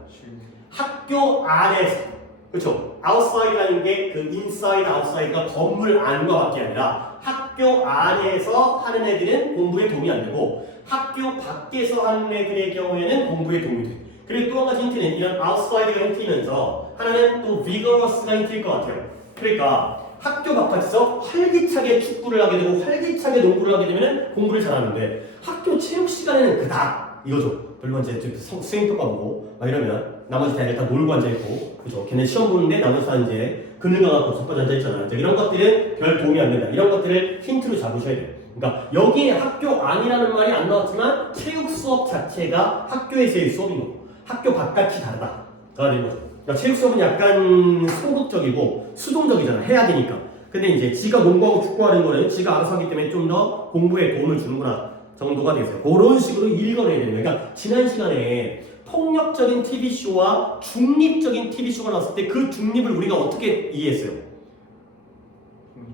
학교 안에서. 그렇죠? outside라는 게 그 inside, outside가 건물 안과 밖이 아니라 학교 안에서 하는 애들은 공부에 도움이 안 되고 학교 밖에서 하는 애들의 경우에는 공부에 도움이 돼. 그리고 또 한 가지 힌트는 이런 outside가 힌트이면서 하나는 또 vigorous가 힌트일 것 같아요. 그러니까 학교 바깥에서 활기차게 축구를 하게 되고 활기차게 농구를 하게 되면 공부를 잘하는데 학교 체육 시간에는 그닥 이거죠. 별로 이제 수행평가 보고 막 이러면 나머지 다 일단 놀고 앉아있고 그죠. 걔네 시험 보는데 나머지 다 이제 그늘 강하고 섞어져 앉아있잖아요. 이런 것들은 별 도움이 안 된다. 이런 것들을 힌트로 잡으셔야 돼요. 그러니까 여기에 학교 안이라는 말이 안 나왔지만 체육 수업 자체가 학교에서의 수업인 거고 학교 바깥이 다르다가 되는 거죠. 그러니까 체육 수업은 약간 소극적이고 수동적이잖아. 해야 되니까. 근데 이제 지가 농구하고 축구하는 거는 지가 알아서 하기 때문에 좀 더 공부에 도움을 주는구나 정도가 되겠어요. 그런 식으로 읽어내야 되는 거예요. 그러니까 지난 시간에 폭력적인 TV쇼와 중립적인 TV쇼가 나왔을 때 그 중립을 우리가 어떻게 이해했어요?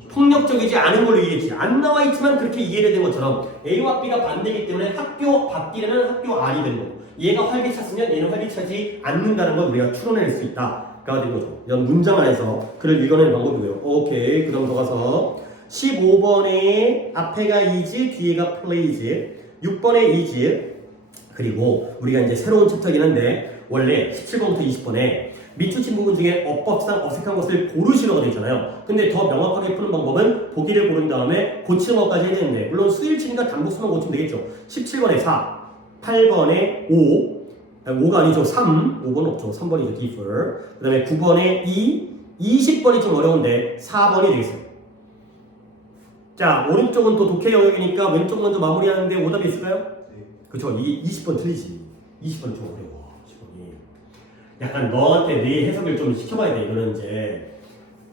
폭력적이지 않은 걸로 이해했지. 안 나와 있지만 그렇게 이해가 된 것처럼 A와 B가 반대이기 때문에 학교 밖이라는 학교 안이 되는 거고 얘가 활기찼으면 얘는 활기차지 않는다는 걸 우리가 추론해낼 수 있다가 된 거죠. 이런 문장 안에서 글을 읽어내는 방법이고요. 오케이. 그 다음 더 가서 15번에 앞에가 is, 뒤에가 plays, 6번에 is, 그리고 우리가 이제 새로운 챕터이긴 한데 원래 17번부터 20번에 미추친 부분 중에 어법상 어색한 것을 고르시라고 되어 있잖아요. 근데 더 명확하게 푸는 방법은 보기를 고른 다음에 고치는 것까지 해야 되는데 물론 수일치니까 단복수만 고치면 되겠죠. 17번에 4, 8번에 5, 5가 아니죠. 3, 5번 없죠. 3번이죠. differ. 그 다음에 9번에 2, 20번이 좀 어려운데 4번이 되겠어요. 자, 오른쪽은 또 독해 영역이니까 왼쪽 먼저 마무리하는데 오답이 있을까요? 네. 그쵸. 20번 틀리지. 20번 좀 어려워. 10번이. 약간 너한테 내 해석을 좀 시켜봐야 돼. 이거는 이제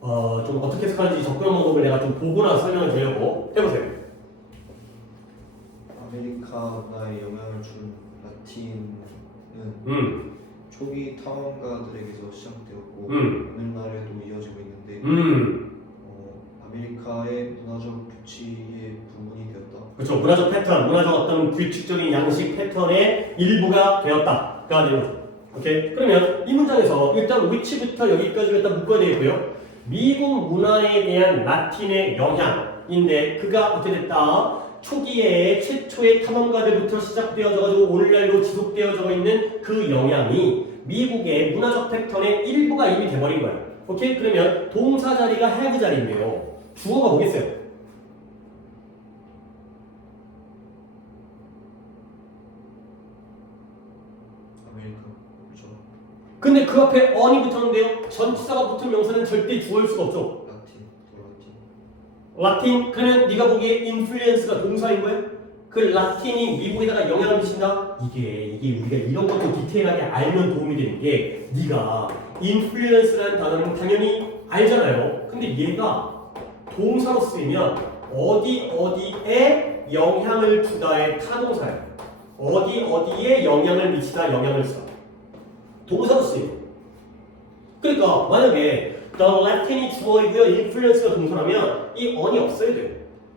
좀 어떻게 해석하는지 접근 방법을 내가 좀 보고 나서 설명을 드리려고 해보세요. 아메리카나에 영향을 준 라틴은 초기 탐험가들에게서 시작되었고 오늘날에도 이어지고 있는데 아메리카의 문화적 규칙의 부분이 되었다. 그렇죠. 문화적 패턴, 문화적 어떤 규칙적인 양식 패턴의 일부가 되었다가 되는 거죠. 오케이. 그러면 이 문장에서 일단 위치부터 여기까지 일단 묶어야 되겠고요. 미국 문화에 대한 라틴의 영향인데 그가 어떻게 됐다? 초기에 최초의 탐험가들부터 시작되어져가지고 오늘날도 지속되어져 있는 그 영향이 미국의 문화적 패턴의 일부가 이미 돼버린 거예요. 오케이? 그러면 동사 자리가 have 자리인데요. 주어가 뭐겠어요? 아메리카 그렇죠. 근데 그 앞에 on이 붙었는데요. 전치사가 붙은 명사는 절대 주어일 수가 없죠. 라틴. 그러면 네가 보기에 influence가 동사인 거예요? 그 라틴이 미국에다가 영향을 미친다? 이게 우리가 이런 것도 디테일하게 알면 도움이 되는 게 네가 influence라는 단어는 당연히 알잖아요. 근데 얘가 동사로 쓰이면 어디에 영향을 주다의 타동사예요. 어디에 영향을 미치다 영향을 주다. 동사로 쓰여요. 그러니까 만약에 the Latin이 주어이고요, influence가 동사라면 이 on이 없어야 돼요.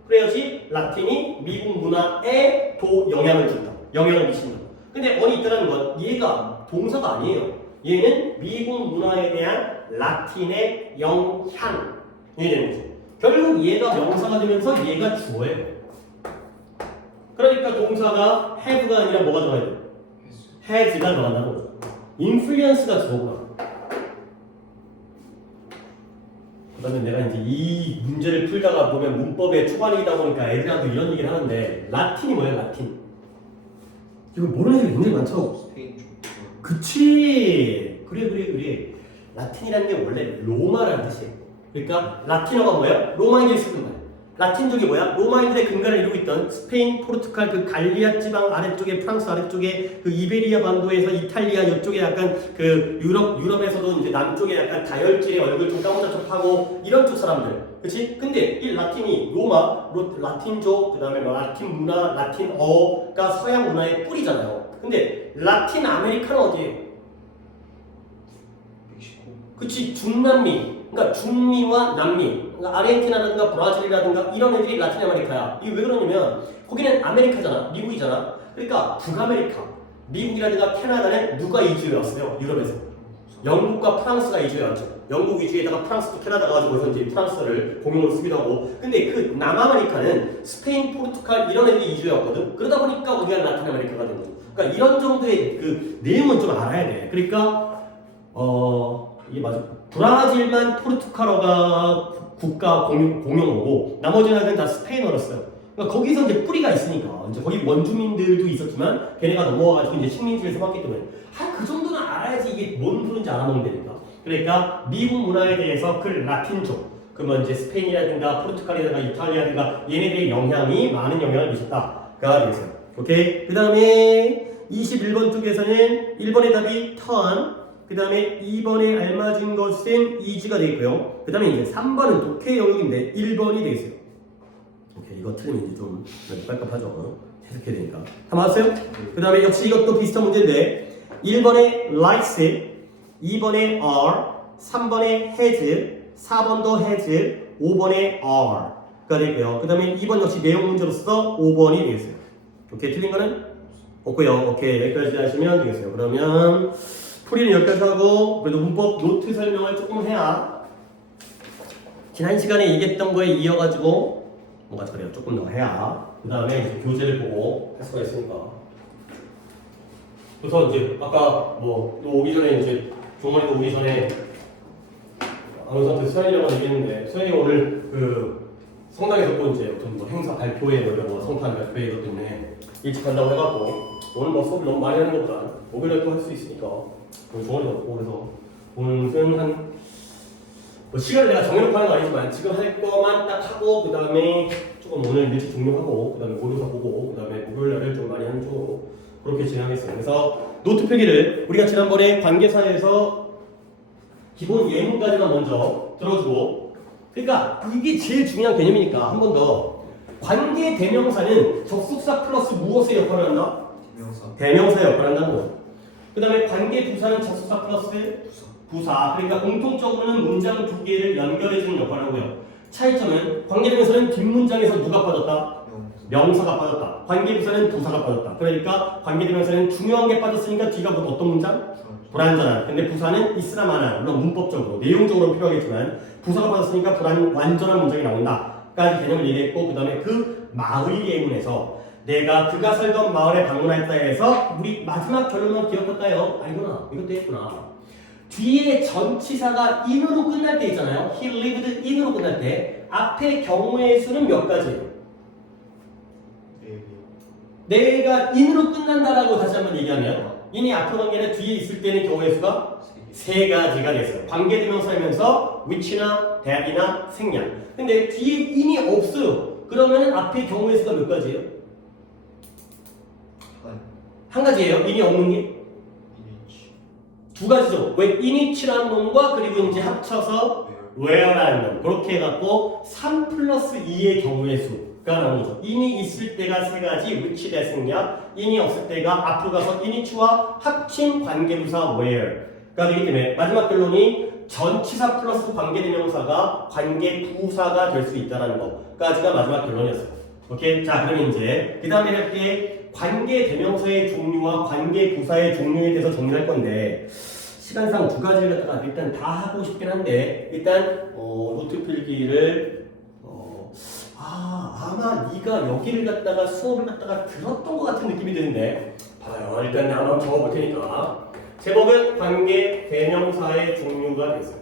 그래야지 라틴이 미국 문화에 도 영향을 준다. 영향을 미친다. 근데 on이 있다는 건 얘가 동사가 아니에요. 얘는 미국 문화에 대한 라틴의 영향이 되는 거죠. 결국 얘가 명사가 되면서 얘가 주어예요. 그러니까 동사가 have가 아니라 뭐가 들어가야 돼요? has가 들어간다는 거죠. influence가 주어구나. 그 다음에 내가 이제 이 문제를 풀다가 보면 문법의 초반이다 보니까 애들하고 이런 얘기를 하는데 라틴이 뭐예요? 라틴. 이거 모르는 애들이 굉장히 많죠. 스페인 쪽. 그치. 그래. 라틴이라는 게 원래 로마라는 뜻이에요. 그러니까 라틴어가 뭐예요? 로마인들이 쓰는 거예요. 라틴족이 뭐야? 로마인들의 근간을 이루고 있던 스페인, 포르투갈, 그 갈리아 지방 아래쪽에 프랑스 아래쪽에 그 이베리아 반도에서 이탈리아 이쪽에 약간 그 유럽에서도 이제 남쪽에 약간 다혈질의 얼굴 좀 까무잡잡하고 이런 쪽 사람들, 그렇지? 근데 이 라틴이 라틴족, 그다음에 뭐 라틴 문화, 라틴어가 서양 문화의 뿌리잖아요. 근데 라틴 아메리카는 어디예요? 멕시코. 그치, 중남미. 그러니까 중미와 남미, 그러니까 아르헨티나라든가 브라질이라든가 이런 애들이 라틴 아메리카야. 이게 왜 그러냐면 거기는 아메리카잖아, 미국이잖아. 그러니까 북아메리카, 미국이라든가 캐나다는 누가 이주해 왔어요? 유럽에서. 영국과 프랑스가 이주해 왔죠. 영국 위주에다가 프랑스도 캐나다가 가지고 거기서 이제 프랑스를 공용으로 쓰기도 하고. 근데 그 남아메리카는 스페인, 포르투갈 이런 애들이 이주해 왔거든. 그러다 보니까 거기가 라틴 아메리카가 된 거죠. 그러니까 이런 정도의 그 내용은 좀 알아야 돼. 그러니까 이게 맞아. 브라질만 포르투갈어가 국가 공용어고 나머지는 다 스페인어였어요. 그러니까 거기서 이제 뿌리가 있으니까 이제 거기 원주민들도 있었지만 걔네가 넘어와가지고 이제 식민지를 써봤기 때문에 그 정도는 알아야지 이게 뭔 소리인지 알아먹는 되니까. 그러니까 미국 문화에 대해서 그 라틴족, 그러면 이제 스페인이라든가 포르투갈이라든가 이탈리아라든가 얘네들의 영향이 많은 영향을 미쳤다가 되겠어요. 오케이. 그 다음에 21번 쪽에서는 1번의 답이 turn, 그 다음에 2번에 알맞은 것은 easy가 되겠고요. 그 다음에 이제 3번은 독해 영역인데 1번이 되겠어요. 오케이. 이거 틀리면 이제 좀 깝깝하죠. 해석해야 되니까. 다 맞았어요? 그 다음에 역시 이것도 비슷한 문제인데 1번에 likes, 2번에 are, 3번에 has, 4번도 has, 5번에 are가 되고요. 그 다음에 2번 역시 내용 문제로서 5번이 되겠어요. 오케이. 틀린 거는 없고요. 오케이. 여기까지 하시면 되겠어요. 그러면 풀이는 여기까지 하고 그래도 문법 노트 설명을 조금 해야 지난 시간에 얘기했던 거에 이어가지고 뭔가 그래요. 조금 더 해야 그 다음에 이제 교재를 보고 할 수가 있으니까. 그래서 이제 아까 뭐 또 오기 전에 이제 종원이도 오기 전에 아무한테 수현이라고 얘기했는데 수현이가 오늘 그 성당에서 또 이제 어떤 뭐 행사 발표회 뭐 성탄 발표회 이것 때문에 일찍 간다고 해갖고 오늘 뭐 수업을 너무 많이 하는 것보다 목요일에 또 할 수 있으니까 오늘 종원이가 없고 그래서 오늘은 한 뭐 시간을 내가 정해놓고 하는 건 아니지만 지금 할 거만 딱 하고 그 다음에 조금 오늘 일찍 종료하고 그 다음에 모의고사 보고 그 다음에 목요일날을 좀 많이 하는 쪽으로 그렇게 진행하겠어요. 그래서 노트 필기를 우리가 지난번에 관계사에서 기본 예문까지만 먼저 들어주고 그러니까 이게 제일 중요한 개념이니까 한 번 더 관계 대명사는 접속사 플러스 무엇의 역할을 한다? 대명사 역할을 한다는 거예요. 그 다음에 관계 부사는 접속사 플러스 부사. 그러니까 공통적으로는 문장 두 개를 연결해주는 역할을 하고요. 차이점은 관계 대명사는 뒷문장에서 누가 빠졌다? 명사가 빠졌다. 관계 부사는 부사가 빠졌다. 그러니까 관계 대명사는 중요한 게 빠졌으니까 뒤가 어떤 문장? 불완전한. 근데 부사는 있으나 마나 물론 문법적으로 내용적으로 필요하겠지만 부사가 빠졌으니까 완전한 문장이 나온다까지 개념을 얘기했고 그 다음에 그 마을 예문에서 내가 그가 살던 마을에 방문했다 해서 우리 마지막 결론은 기억할까요? 아니구나. 이것도 했구나. 뒤에 전치사가 in으로 끝날 때 있잖아요. He lived in으로 끝날 때 앞에 경우의 수는 몇 가지예요? 내가 in으로 끝난다라고 다시 한번 얘기하면 in이 앞으로 관계는 뒤에 있을 때는 경우의 수가 세 가지가 됐어요. 관계대명사이면서 which나 that이나 생략. 근데 뒤에 in이 없어요. 그러면 앞에 경우의 수가 몇 가지예요? 한 가지예요. in이 없는 게? 두 가지죠. 왜 in이치라는 놈과 그리고 이제 합쳐서 where라는 놈. 그렇게 해갖고 3 플러스 2의 경우의 수가 나오는 거죠. in이 있을 때가 세 가지, which, that, 생략. in이 없을 때가 앞으로 가서 in이치와 합친 관계부사 where가 되기 때문에 마지막 결론이 전치사 플러스 관계대명사가 관계부사가 될 수 있다는 것까지가 마지막 결론이었어요. 오케이? 자, 그러면 이제 그 다음에 할 게 관계대명사의 종류와 관계부사의 종류에 대해서 정리할 건데 시간상 두 가지를 갖다가 일단 다 하고 싶긴 한데 일단 노트 필기를 아마 네가 여기를 갖다가 수업을 갖다가 들었던 것 같은 느낌이 드는데 봐요. 일단 한번 적어볼 테니까 제목은 관계대명사의 종류가 되겠어요.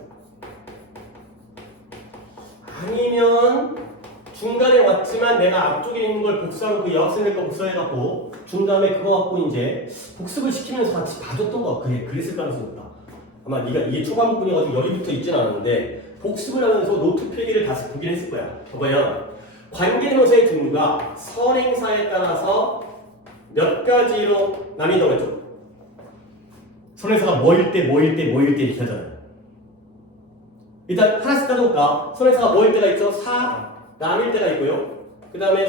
아니면 중간에 왔지만 내가 앞쪽에 있는 걸 복사하고 그 여학생들 거 복사해갖고 준 다음에 그거 갖고 이제 복습을 시키면서 같이 봐줬던 거 그랬을 가능성이 있다. 아마 네가 이게 초반부분이어가지고 여기부터 있진 않았는데 복습을 하면서 노트 필기를 다시 보긴 했을 거야. 봐봐요. 관계대명사의 종류가 선행사에 따라서 몇 가지로 나뉜다고 했죠? 선행사가 뭐일 때 이렇게 하잖아요. 일단 하나씩 따져볼까? 선행사가 뭐일 때가 있죠? 남일 때가 있고요. 그 다음에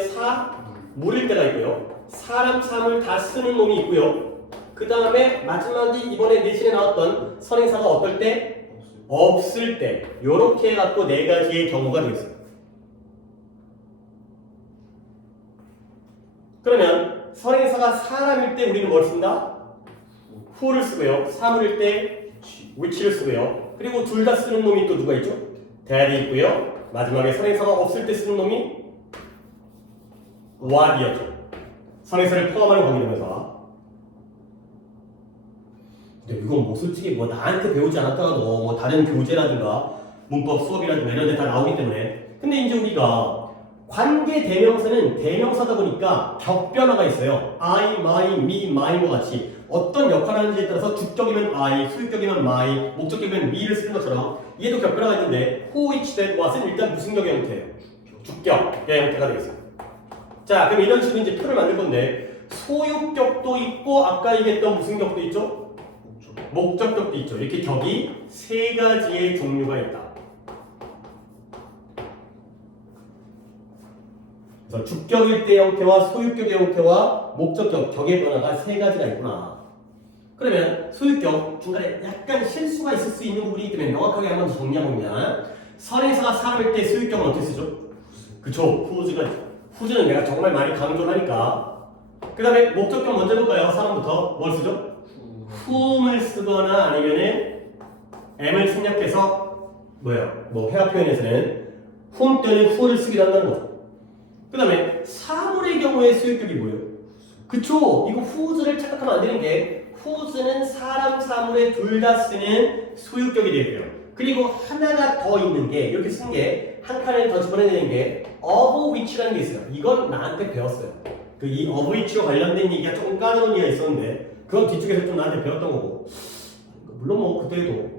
물일 때가 있고요. 사람, 사물 다 쓰는 놈이 있고요. 그 다음에 마지막이 이번에 내신에 나왔던 선행사가 어떨 때? 없을 때. 요렇게 해갖고 네 가지의 경우가 되겠어요. 그러면 선행사가 사람일 때 우리는 뭘 쓴다? who를 쓰고요. 사물일 때 which를 쓰고요. 그리고 둘 다 쓰는 놈이 또 누가 있죠? that이 있고요. 마지막에 선행사가 없을 때 쓰는 놈이 what이었죠. 선행사를 포함하는 관계대명사. 근데 이건 뭐 솔직히 뭐 나한테 배우지 않았다가도 뭐 다른 교재라든가 문법 수업이라든가 이런 데 다 나오기 때문에. 근데 이제 우리가 관계 대명사는 대명사다 보니까 격변화가 있어요. I, my, me, mine과 같이 어떤 역할을 하는지에 따라서 주격이면 I, 수유격이면 my, 목적격이면 me를 쓰는 것처럼 얘도 격변화가 있는데 who, which, that, what은 일단 무슨 격의 형태예요? 주격의 형태가 되겠어요. 자, 그럼 이런 식으로 이제 표를 만들 건데 소유격도 있고 아까 얘기했던 무슨 격도 있죠? 목적격도 있죠. 이렇게 격이 세 가지의 종류가 있다. 그래서 주격일 때 형태와 소유격의 형태와 목적격, 격의 변화가 세 가지가 있구나. 그러면 소유격 중간에 약간 실수가 있을 수 있는 부분이기 때문에 명확하게 한번 정리해보면 선행사가 사람일 때 소유격은 어떻게 쓰죠? 그쵸, who's가 있죠. who's는 내가 정말 많이 강조를 하니까. 그 다음에 목적격 먼저 볼까요? 사람부터 뭘 쓰죠? whom을 쓰거나 아니면은 m을 생략해서 뭐예요? 뭐 회화 표현에서는 whom 또는 who를 쓰기도 한다는 거죠. 그 다음에 사물의 경우에 소유격이 뭐예요? 그쵸? 이거 who's를 착각하면 안 되는 게 who's는 사람, 사물에 둘 다 쓰는 소유격이 되고요. 그리고 하나가 더 있는 게 이렇게 쓴 게 한 칸을 더 집어내는 게 of which라는 게 있어요. 이건 나한테 배웠어요. 그 이 of which와 관련된 얘기가 조금 까다로운 얘기가 있었는데 그건 뒤쪽에서 좀 나한테 배웠던 거고 물론 뭐 그때도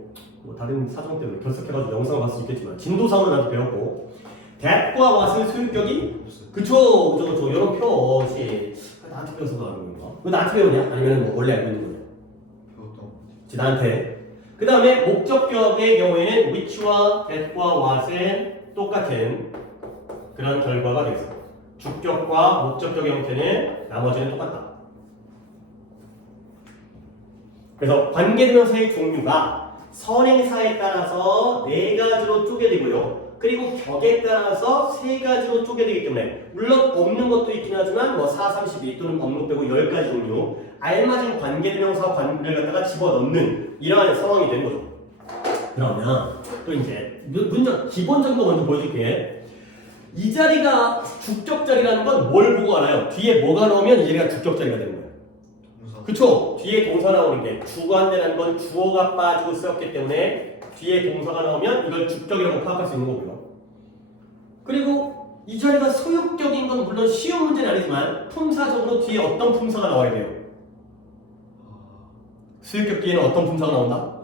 뭐 다른 사정 때문에 결석해가지고 영상을 봤을 수 있겠지만 진도상으로 나한테 배웠고 that과 what은 소유격이 그쵸 이런 표시 나한테 배워서 나오는 건가? 왜 나한테 배우냐? 아니면 뭐 원래 알고 있는 거냐? 배웠던 거 나한테. 그 다음에 목적격의 경우에는 which와 that과 what은 똑같은 그런 결과가 되겠습니다. 주격과 목적격의 형태는 나머지는 똑같다. 그래서 관계대명사의 종류가 선행사에 따라서 네 가지로 쪼개지고요. 그리고 격에 따라서 세 가지로 쪼개지기 때문에 물론 없는 것도 있긴 하지만 뭐 4, 32 또는 법록 빼고 10가지 종류 알맞은 관계대명사 관계를 갖다가 집어넣는 이러한 상황이 되는 거죠. 그러면 또 이제 문장 기본적인 거 먼저 보여줄게. 이 자리가 주격 자리라는 건 뭘 보고 알아요? 뒤에 뭐가 나오면 이 자리가 주격 자리가 되는 거예요. 그쵸? 뒤에 동사 나오는 게 주관대라는 건 주어가 빠지고 쓰였기 때문에 뒤에 동사가 나오면 이걸 주격이라고 파악할 수 있는 거고요. 그리고 이 자리가 소유격인 건 물론 쉬운 문제는 아니지만 품사적으로 뒤에 어떤 품사가 나와야 돼요? 소유격 뒤에는 어떤 품사가 나온다?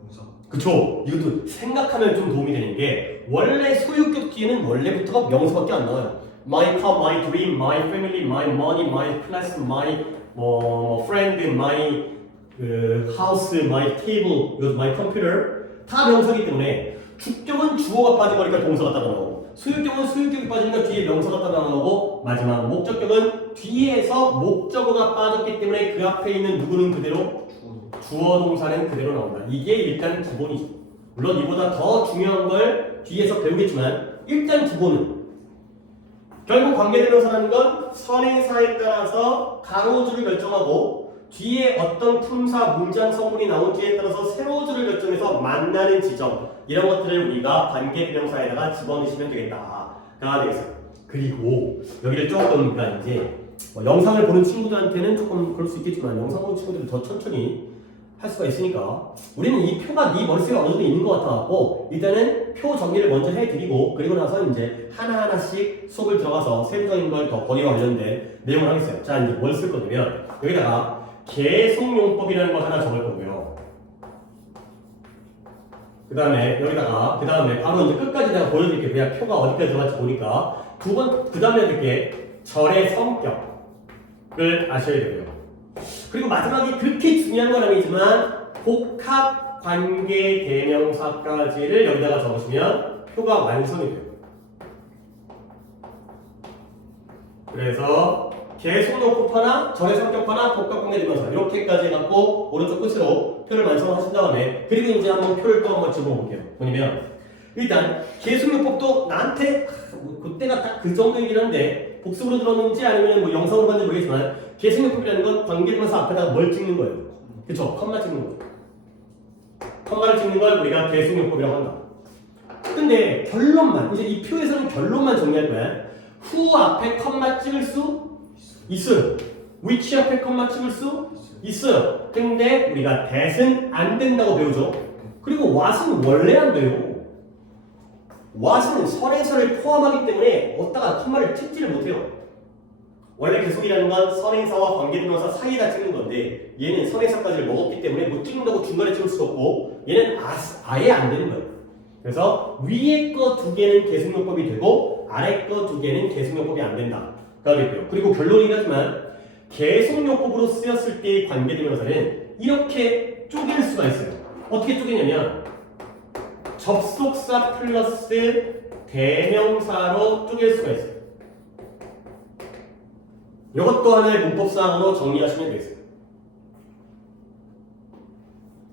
명사. 그쵸? 이것도 생각하면 좀 도움이 되는 게 원래 소유격 뒤에는 원래부터가 명사밖에 안 나와요. My car, my dream, my family, my money, my class, my friend, my house, my table, my computer 다 명사이기 때문에 주격은 주어가 빠져버리니까 동사가 따라 나오고 소유격은 소유격이 빠지니까 뒤에 명사가 따라 나오고 마지막 목적격은 뒤에서 목적어가 빠졌기 때문에 그 앞에 있는 누구는 그대로 주어 동사는 그대로 나온다. 이게 일단 기본이죠. 물론 이보다 더 중요한 걸 뒤에서 배우겠지만 일단 기본은 결국 관계대명사라는 건 선행사에 따라서 가로줄을 결정하고 뒤에 어떤 품사, 문장 성분이 나온지에 따라서 세로줄을 결정해서 만나는 지점 이런 것들을 우리가 관계대명사에다가 집어넣으시면 되겠다가 되겠어요. 그리고 여기를 조금 그러니까 이제 영상을 보는 친구들한테는 조금 그럴 수 있겠지만 영상 보는 친구들은 더 천천히 할 수가 있으니까 우리는 이 표가 네 머릿속에 어느 정도 있는 것 같아갖고 일단은 표 정리를 먼저 해드리고 그리고 나서 이제 하나하나씩 수업을 들어가서 세부적인 걸 더 거기와 관련된 내용을 하겠어요. 자 이제 뭘 쓸 거냐면 여기다가 계속용법이라는 걸 하나 적을 거고요. 그 다음에 여기다가 바로 이제 끝까지 내가 보여드릴게요. 그냥 표가 어디까지 들어갈지 보니까 그 다음에 이렇게 절의 성격을 아셔야 되고요. 그리고 마지막에 그렇게 중요한 건 아니지만 복합 관계 대명사까지를 여기다가 적으시면 표가 완성이 돼요. 그래서 계속용법 하나, 절의 성격 하나, 복합 관계 대명사 이렇게까지 해갖고 오른쪽 끝으로 표를 완성하신 다음에 그리고 이제 한번 표를 또 한번 집어볼게요. 뭐냐면 일단 계속용법도 나한테 그때가 딱 그 정도이긴 한데 복습으로 들었는지 아니면 뭐 영상으로 봤는지 모르겠지만 계속용법이라는 건 관계대명사 앞에다가 뭘 찍는 거예요. 그쵸? 컴마 찍는 거죠. 컴마를 찍는 걸 우리가 계속용법이라고 한다. 근데 결론만 이제 이 표에서는 결론만 정리할 거야. 후 앞에 컴마 찍을 수 있어요. which 앞에 컴마 찍을 수 있어요. 근데 우리가 that은 안 된다고 배우죠. 그리고 what은 원래 안 돼요. what은 선행사를 포함하기 때문에 어디다가 컴마를 찍지를 못해요. 원래 계속이라는 건 선행사와 관계대명사 사이에다 찍는 건데 얘는 선행사까지를 먹었기 때문에 못 찍는다고 중간에 찍을 수가 없고 얘는 아예 안 되는 거예요. 그래서 위에 거 두 개는 계속용법이 되고 아래 거 두 개는 계속용법이 안 된다. 그러겠고요. 그리고 결론이긴 하지만 계속용법으로 쓰였을 때의 관계대명사는 이렇게 쪼갤 수가 있어요. 어떻게 쪼개냐면 접속사 플러스 대명사로 쪼갤 수가 있어요. 이것도 하나의 문법상으로 정리하시면 되겠습니다.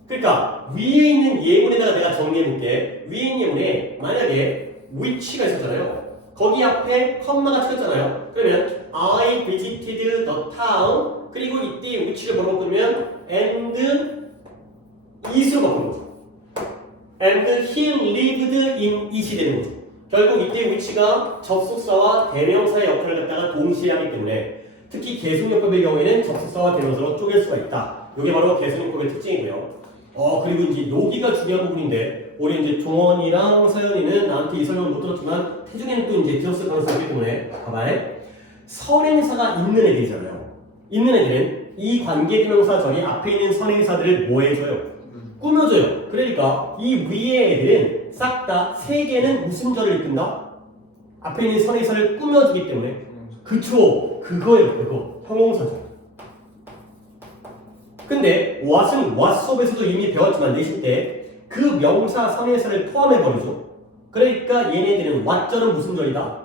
그러니까 위에 있는 예문에다가 내가 정리해볼게. 위에 있는 예문에 만약에 which가 있었잖아요. 거기 앞에 컴마가 찍혔잖아요. 그러면 I visited the town 그리고 이때 which를 뭐라고 바꾸면 and it으로 바꾸는 거죠. and he lived in it이 되는 거죠. 결국 이때 which가 접속사와 대명사의 역할을 갖다가 동시에 하기 때문에 특히 계속용법의 경우에는 접속사와 대명사로 쪼갤 수가 있다. 이게 바로 계속용법의 특징이고요. 그리고 이제 여기가 중요한 부분인데 우리 이제 종원이랑 서연이는 나한테 이 설명을 못 들었지만 태중에는 또 이제 들었을 가능성이 있기 때문에 봐봐요. 선행사가 있는 애들이잖아요. 있는 애들은 이 관계대명사 전에 앞에 있는 선행사들을 뭐 해줘요? 꾸며줘요. 그러니까 이 위에 애들은 싹 다 세 개는 무슨 절을 이끈다? 앞에 있는 선행사를 꾸며주기 때문에 그쵸, 그거예요. 그거 형용사죠. 근데 what은 what 수업에서도 이미 배웠지만 내실 때 그 명사 선행사를 포함해버리죠. 그러니까 얘네들은 what절은 무슨 절이다?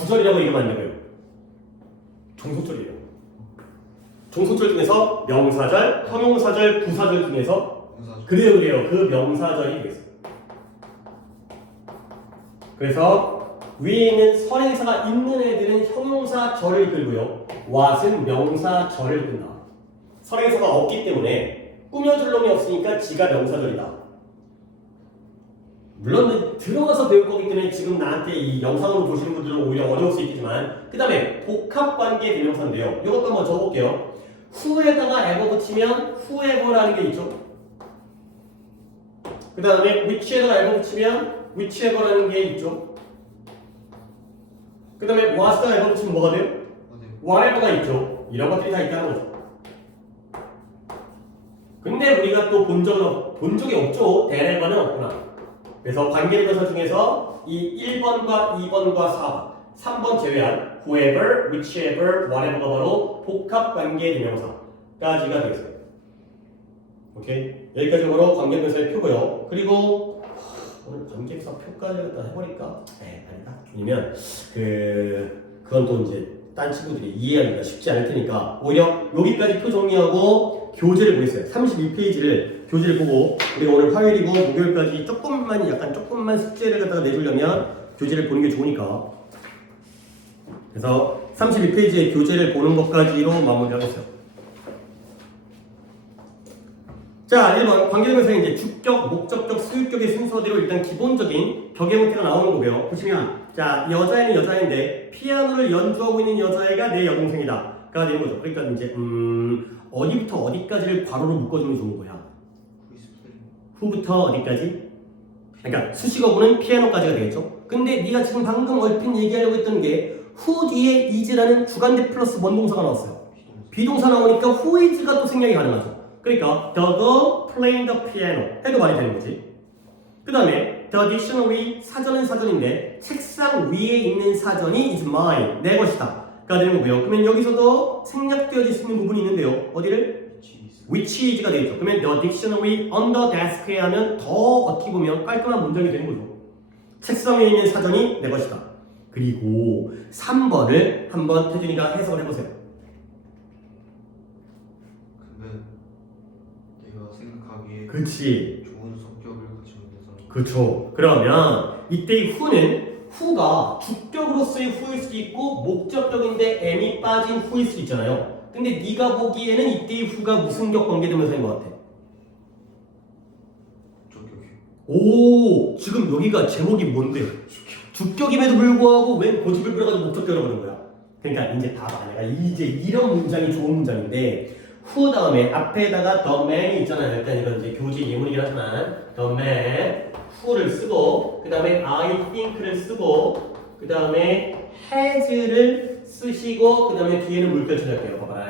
주절이라고 얘기하면 안 되고요. 종속절이에요. 종속절 중에서 명사절, 형용사절, 부사절 중에서 그래요. 그 명사절이 되겠어요. 그래서 위에 있는 선행사가 있는 애들은 형용사절을 끌고요. what은 명사절을 끈다. 선행사가 없기 때문에 꾸며줄 놈이 없으니까 지가 명사절이다. 물론 들어가서 배울 거기 때문에 지금 나한테 이 영상으로 보시는 분들은 오히려 어려울 수 있겠지만 그 다음에 복합관계 대명사인데요. 이것도 한번 적어볼게요. who에다가 ever 붙이면 whoever라는 게 있죠. 그 다음에 which에다가 ever 붙이면 whichever라는 게 있죠. 그 다음에 what에다가 ever 붙이면 뭐가 돼요? whatever가 있죠. 이런 것들이 다 있다는 거죠. 근데 우리가 또 본 적이 없죠. 대례반은 없구나. 그래서 관계대명사 중에서 이 1번과 2번과 4번, 3번 제외한 whoever, whichever, whatever가 바로 복합관계대명사까지가 되겠어요. 오케이? 여기까지로 관계대명사의 표고요. 그리고 오늘 관계대명사 표까지 갖다 해버릴까? 아니다. 아니면 그건 또 이제 딴 친구들이 이해하기가 쉽지 않을 테니까 오히려 여기까지 표 정리하고 교재를 보겠어요. 32페이지를 교재를 보고 우리가 오늘 화요일이고 목요일까지 조금만 숙제를 갖다가 내주려면 교재를 보는 게 좋으니까 그래서 32페이지의 교재를 보는 것까지로 마무리하겠어요. 자, 1번 관계대명사의 이제 주격, 목적격, 수유격의 순서대로 일단 기본적인 격의 형태가 나오는 거고요. 보시면 자, 여자애는 여자애인데 피아노를 연주하고 있는 여자애가 내 여동생이다. 가 되는 거죠. 그러니까 이제 어디부터 어디까지를 괄호로 묶어주면 좋은 거야. 후부터 어디까지? 그러니까 수식어구는 피아노까지가 되겠죠. 근데 네가 지금 방금 얼핏 얘기하려고 했던 게 who 뒤에 is라는 주관대 플러스 원동사가 나왔어요. 비동사 나오니까 who is가 또 생략이 가능하죠. 그러니까 the girl playing the piano 해도 말이 되는 거지. 그 다음에 the dictionary 사전은 사전인데 책상 위에 있는 사전이 is mine 내 것이다 가 되는 거고요. 그러면 여기서도 생략되어질 수 있는 부분이 있는데요. 어디를? which is가 되겠죠. 그러면 the dictionary on the desk에 하면 더 어떻게 보면 깔끔한 문장이 되는 거죠. 책상 위에 있는 사전이 내 것이다. 그리고 3번을 한번 태준이가 해석을 해보세요. 그러면 내가 생각하기에 그치. 좋은 성격을 가지고 있는 사람. 그쵸. 그러면 이때의 who는 who가 주격으로서의 who일 수도 있고 목적격인데 m이 빠진 who일 수도 있잖아요. 근데 네가 보기에는 이때의 who가 무슨 격 관계대명사인 것 같아? 오, 지금 여기가 제목이 뭔데요? 주격임에도 불구하고 웬 고집을 부려가지고 목적격이라고 하는 거야? 그러니까 이제 봐봐. 내가 이제 이런 문장이 좋은 문장인데 who 다음에 앞에다가 the man이 있잖아요. 일단 이건 이제 교재 예문이긴 하지만 the man, who를 쓰고 그 다음에 I think를 쓰고 그 다음에 has를 쓰시고 그 다음에 뒤에는 물결 쳐낼게요. 봐봐.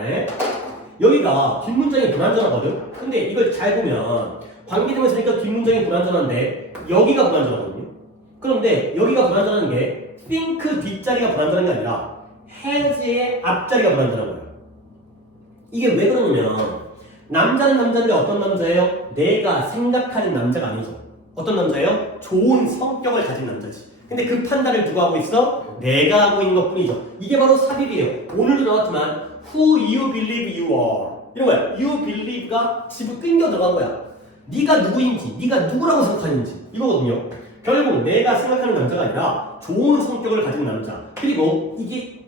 여기가 뒷문장이 불완전하거든. 근데 이걸 잘 보면 관계대명사 쓰니까 뒷문장이 불완전한데 여기가 불완전하거든요. 그런데 여기가 불완전한 게 think 뒷자리가 불완전한 게 아니라 has의 앞자리가 불완전한 거예요. 이게 왜 그러냐면 남자는 남자인데 어떤 남자예요? 내가 생각하는 남자가 아니죠. 어떤 남자예요? 좋은 성격을 가진 남자지. 근데 그 판단을 누가 하고 있어? 내가 하고 있는 것 뿐이죠. 이게 바로 삽입이에요. 오늘도 나왔지만 who you believe you are 이런 거야. you believe가 집을 끊겨 들어간 거야. 네가 누구인지, 네가 누구라고 생각하는지 이거거든요. 결국 내가 생각하는 남자가 아니라 좋은 성격을 가진 남자. 그리고 이게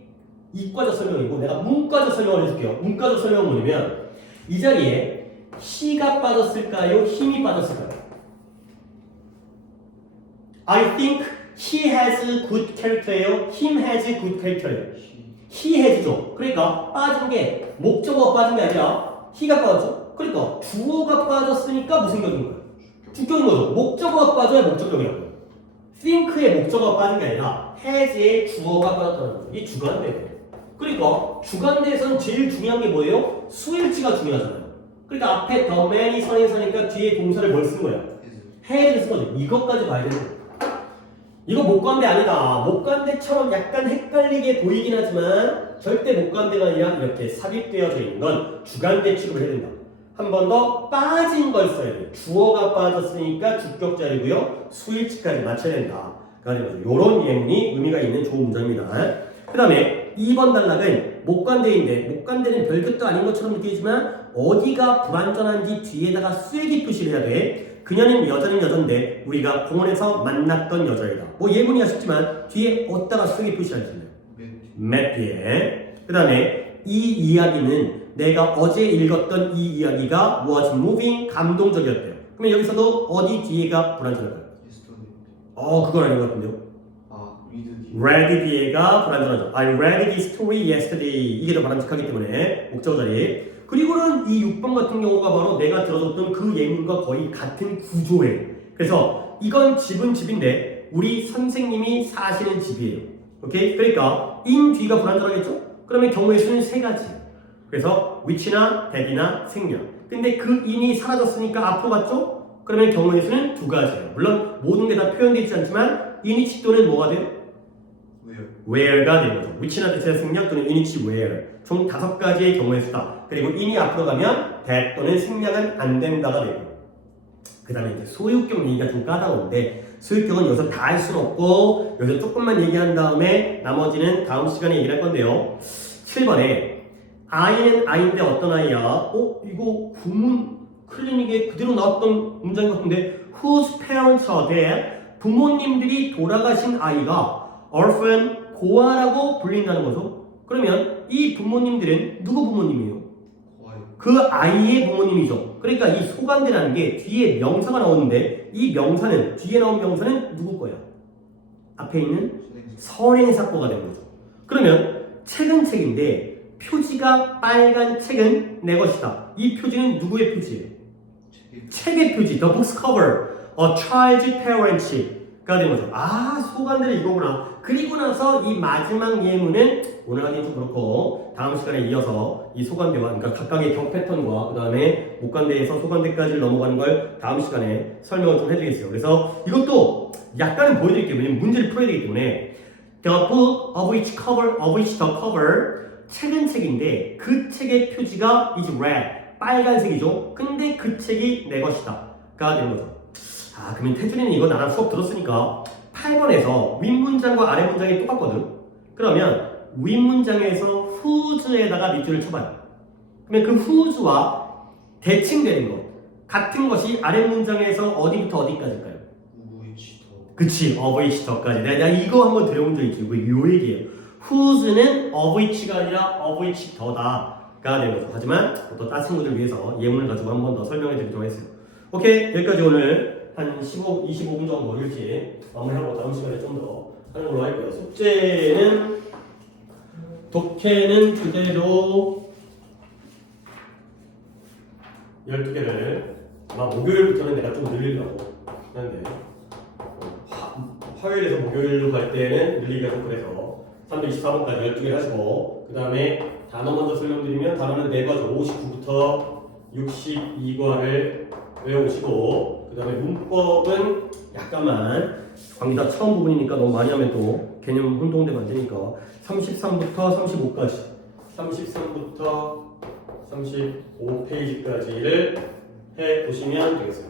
이과적 설명이고 내가 문과적 설명을 해줄게요. 문과적 설명은 뭐냐면 이 자리에 he가 빠졌을까요? 힘이 빠졌을까요? I think he has good character예요. him has good character예요. he has죠. 그러니까 빠진 게 목적어가 빠진 게 아니라 he가 빠졌죠. 그러니까 주어가 빠졌으니까 무슨 격인 거예요? 주격인 거죠. 목적어가 빠져야 목적격이라고요. think의 목적어가 빠진 게 아니라 has의 주어가 빠졌다는 거죠. 이 주관대예요. 그러니까 주관대에서는 제일 중요한 게 뭐예요? 수일치가 중요하잖아요. 그러니까 앞에 the man이 선행사니까 뒤에 동사를 뭘 쓴 거야? has를 쓴 거죠. 이것까지 봐야 되는 거예요. 이거 목관대 아니다. 목관대처럼 약간 헷갈리게 보이긴 하지만 절대 목관대가 아니라 이렇게 삽입되어져 있는 건 주관대 취급을 해야 된다. 한 번 더 빠진 걸 써야 돼요. 주어가 빠졌으니까 주격자리고요. 수일치까지 맞춰야 된다. 그러니까 이런 예문이 의미가 있는 좋은 문장입니다. 그 다음에 2번 단락은 목관대인데 목관대는 별것도 아닌 것처럼 느껴지지만 어디가 불완전한지 뒤에다가 쐐기 표시를 해야 돼. 그녀는 여자는 여잔데 우리가 공원에서 만났던 여자이다. 뭐 예문이 아쉽지만 뒤에 어디다가 쐐기 표시하시나요? met 뒤에. 그 다음에 이 이야기는 내가 어제 읽었던 이 이야기가 was moving 감동적이었대요. 그러면 여기서도 어디 뒤에가 불완전할까요? 그건 아닌 것 같은데요. read 뒤에가 불완전하죠. I read this story yesterday. 이게 더 바람직하기 때문에 목적어 자리. 그리고는 이 6번 같은 경우가 바로 내가 들어줬던 그 예문과 거의 같은 구조예요. 그래서 이건 집은 집인데 우리 선생님이 사시는 집이에요. 오케이? 그러니까 in 뒤가 불완전하겠죠? 그러면 경우의 수는 세 가지. 그래서 which나 that이나 생략. 근데 그 in이 사라졌으니까 앞으로 갔죠? 그러면 경우의 수는 두 가지예요. 물론 모든 게 다 표현되어 있지 않지만 in이치 또는 뭐가 돼요? where가 되는 거죠. which나 that이나 생략 또는 in이치 where. 총 5가지의 경우의 수다. 그리고 in이 앞으로 가면 that 또는 생략은 안 된다가 되고. 그 다음에 이제 소유격 얘기가 좀 까다로운데 소유격은 여기서 다 할 수는 없고 여기서 조금만 얘기한 다음에 나머지는 다음 시간에 얘기할 건데요. 7번에 아이는 아이인데 어떤 아이야? 이거 구문 클리닉에 그대로 나왔던 문장인 것 같은데 whose parents are dead? 부모님들이 돌아가신 아이가 orphan, 고아라고 불린다는 거죠. 그러면 이 부모님들은 누구 부모님이에요? 그 아이의 부모님이죠. 그러니까 이 소관대라는 게 뒤에 명사가 나오는데 이 명사는 뒤에 나온 명사는 누구 거야? 앞에 있는 선행사거가 되는 거죠. 그러면 책은 책인데 표지가 빨간 책은 내 것이다. 이 표지는 누구의 표지예요? 책의 표지. The book's cover. A child's parents가 되는 거죠. 소관대는 이거구나. 그리고 나서 이 마지막 예문은 오늘 하긴 좀 그렇고 다음 시간에 이어서 이 소관대와 그러니까 각각의 격 패턴과 그 다음에 목관대에서 소관대까지 넘어가는 걸 다음 시간에 설명을 좀 해드리겠어요. 그래서 이것도 약간은 보여드릴게요. 왜냐면 문제를 풀어야 되기 때문에 The book of which the cover 책은 책인데 그 책의 표지가 is red 빨간색이죠. 근데 그 책이 내 것이다 가 되는 거죠. 그러면 태준이는 이거 나랑 수업 들었으니까 8번에서 윗문장과 아랫문장이 똑같거든. 그러면 윗문장에서 whose에다가 밑줄을 쳐봐요. 그러면 그 whose와 대칭되는 것 같은 것이 아랫문장에서 어디부터 어디까지일까요? 그치, of which 더까지. 내가 이거 한번 들어본 적 있지. 요 얘기예요. whose는 of which가 아니라 of which 더다가 되는 거죠. 하지만 또 다른 친구들 위해서 예문을 가지고 한 번 더 설명해 드리도록 했어요. 오케이, 여기까지 오늘 한 25분 정도 일찍 마무리하고 다음 시간에 좀 더 하는 걸로 할 거예요. 숙제는 독해는 그대로 12개를 아마 목요일부터는 내가 좀 늘리려고 하는데 화요일에서 목요일로 갈 때는 늘리기가 좀 그래서 324번까지 12개를 하시고 그 다음에 단어 먼저 설명드리면 단어는 4과죠. 59부터 62과를 외워오시고 그 다음에 문법은 약간만 강의다 처음 부분이니까 너무 많이 하면 또 개념 혼동되면 안 되니까 33부터 35까지 33부터 35페이지까지를 해 보시면 되겠어요.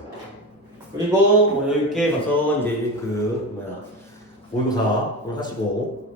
그리고 뭐 여기 가서 이제 그 모의고사 오늘 하시고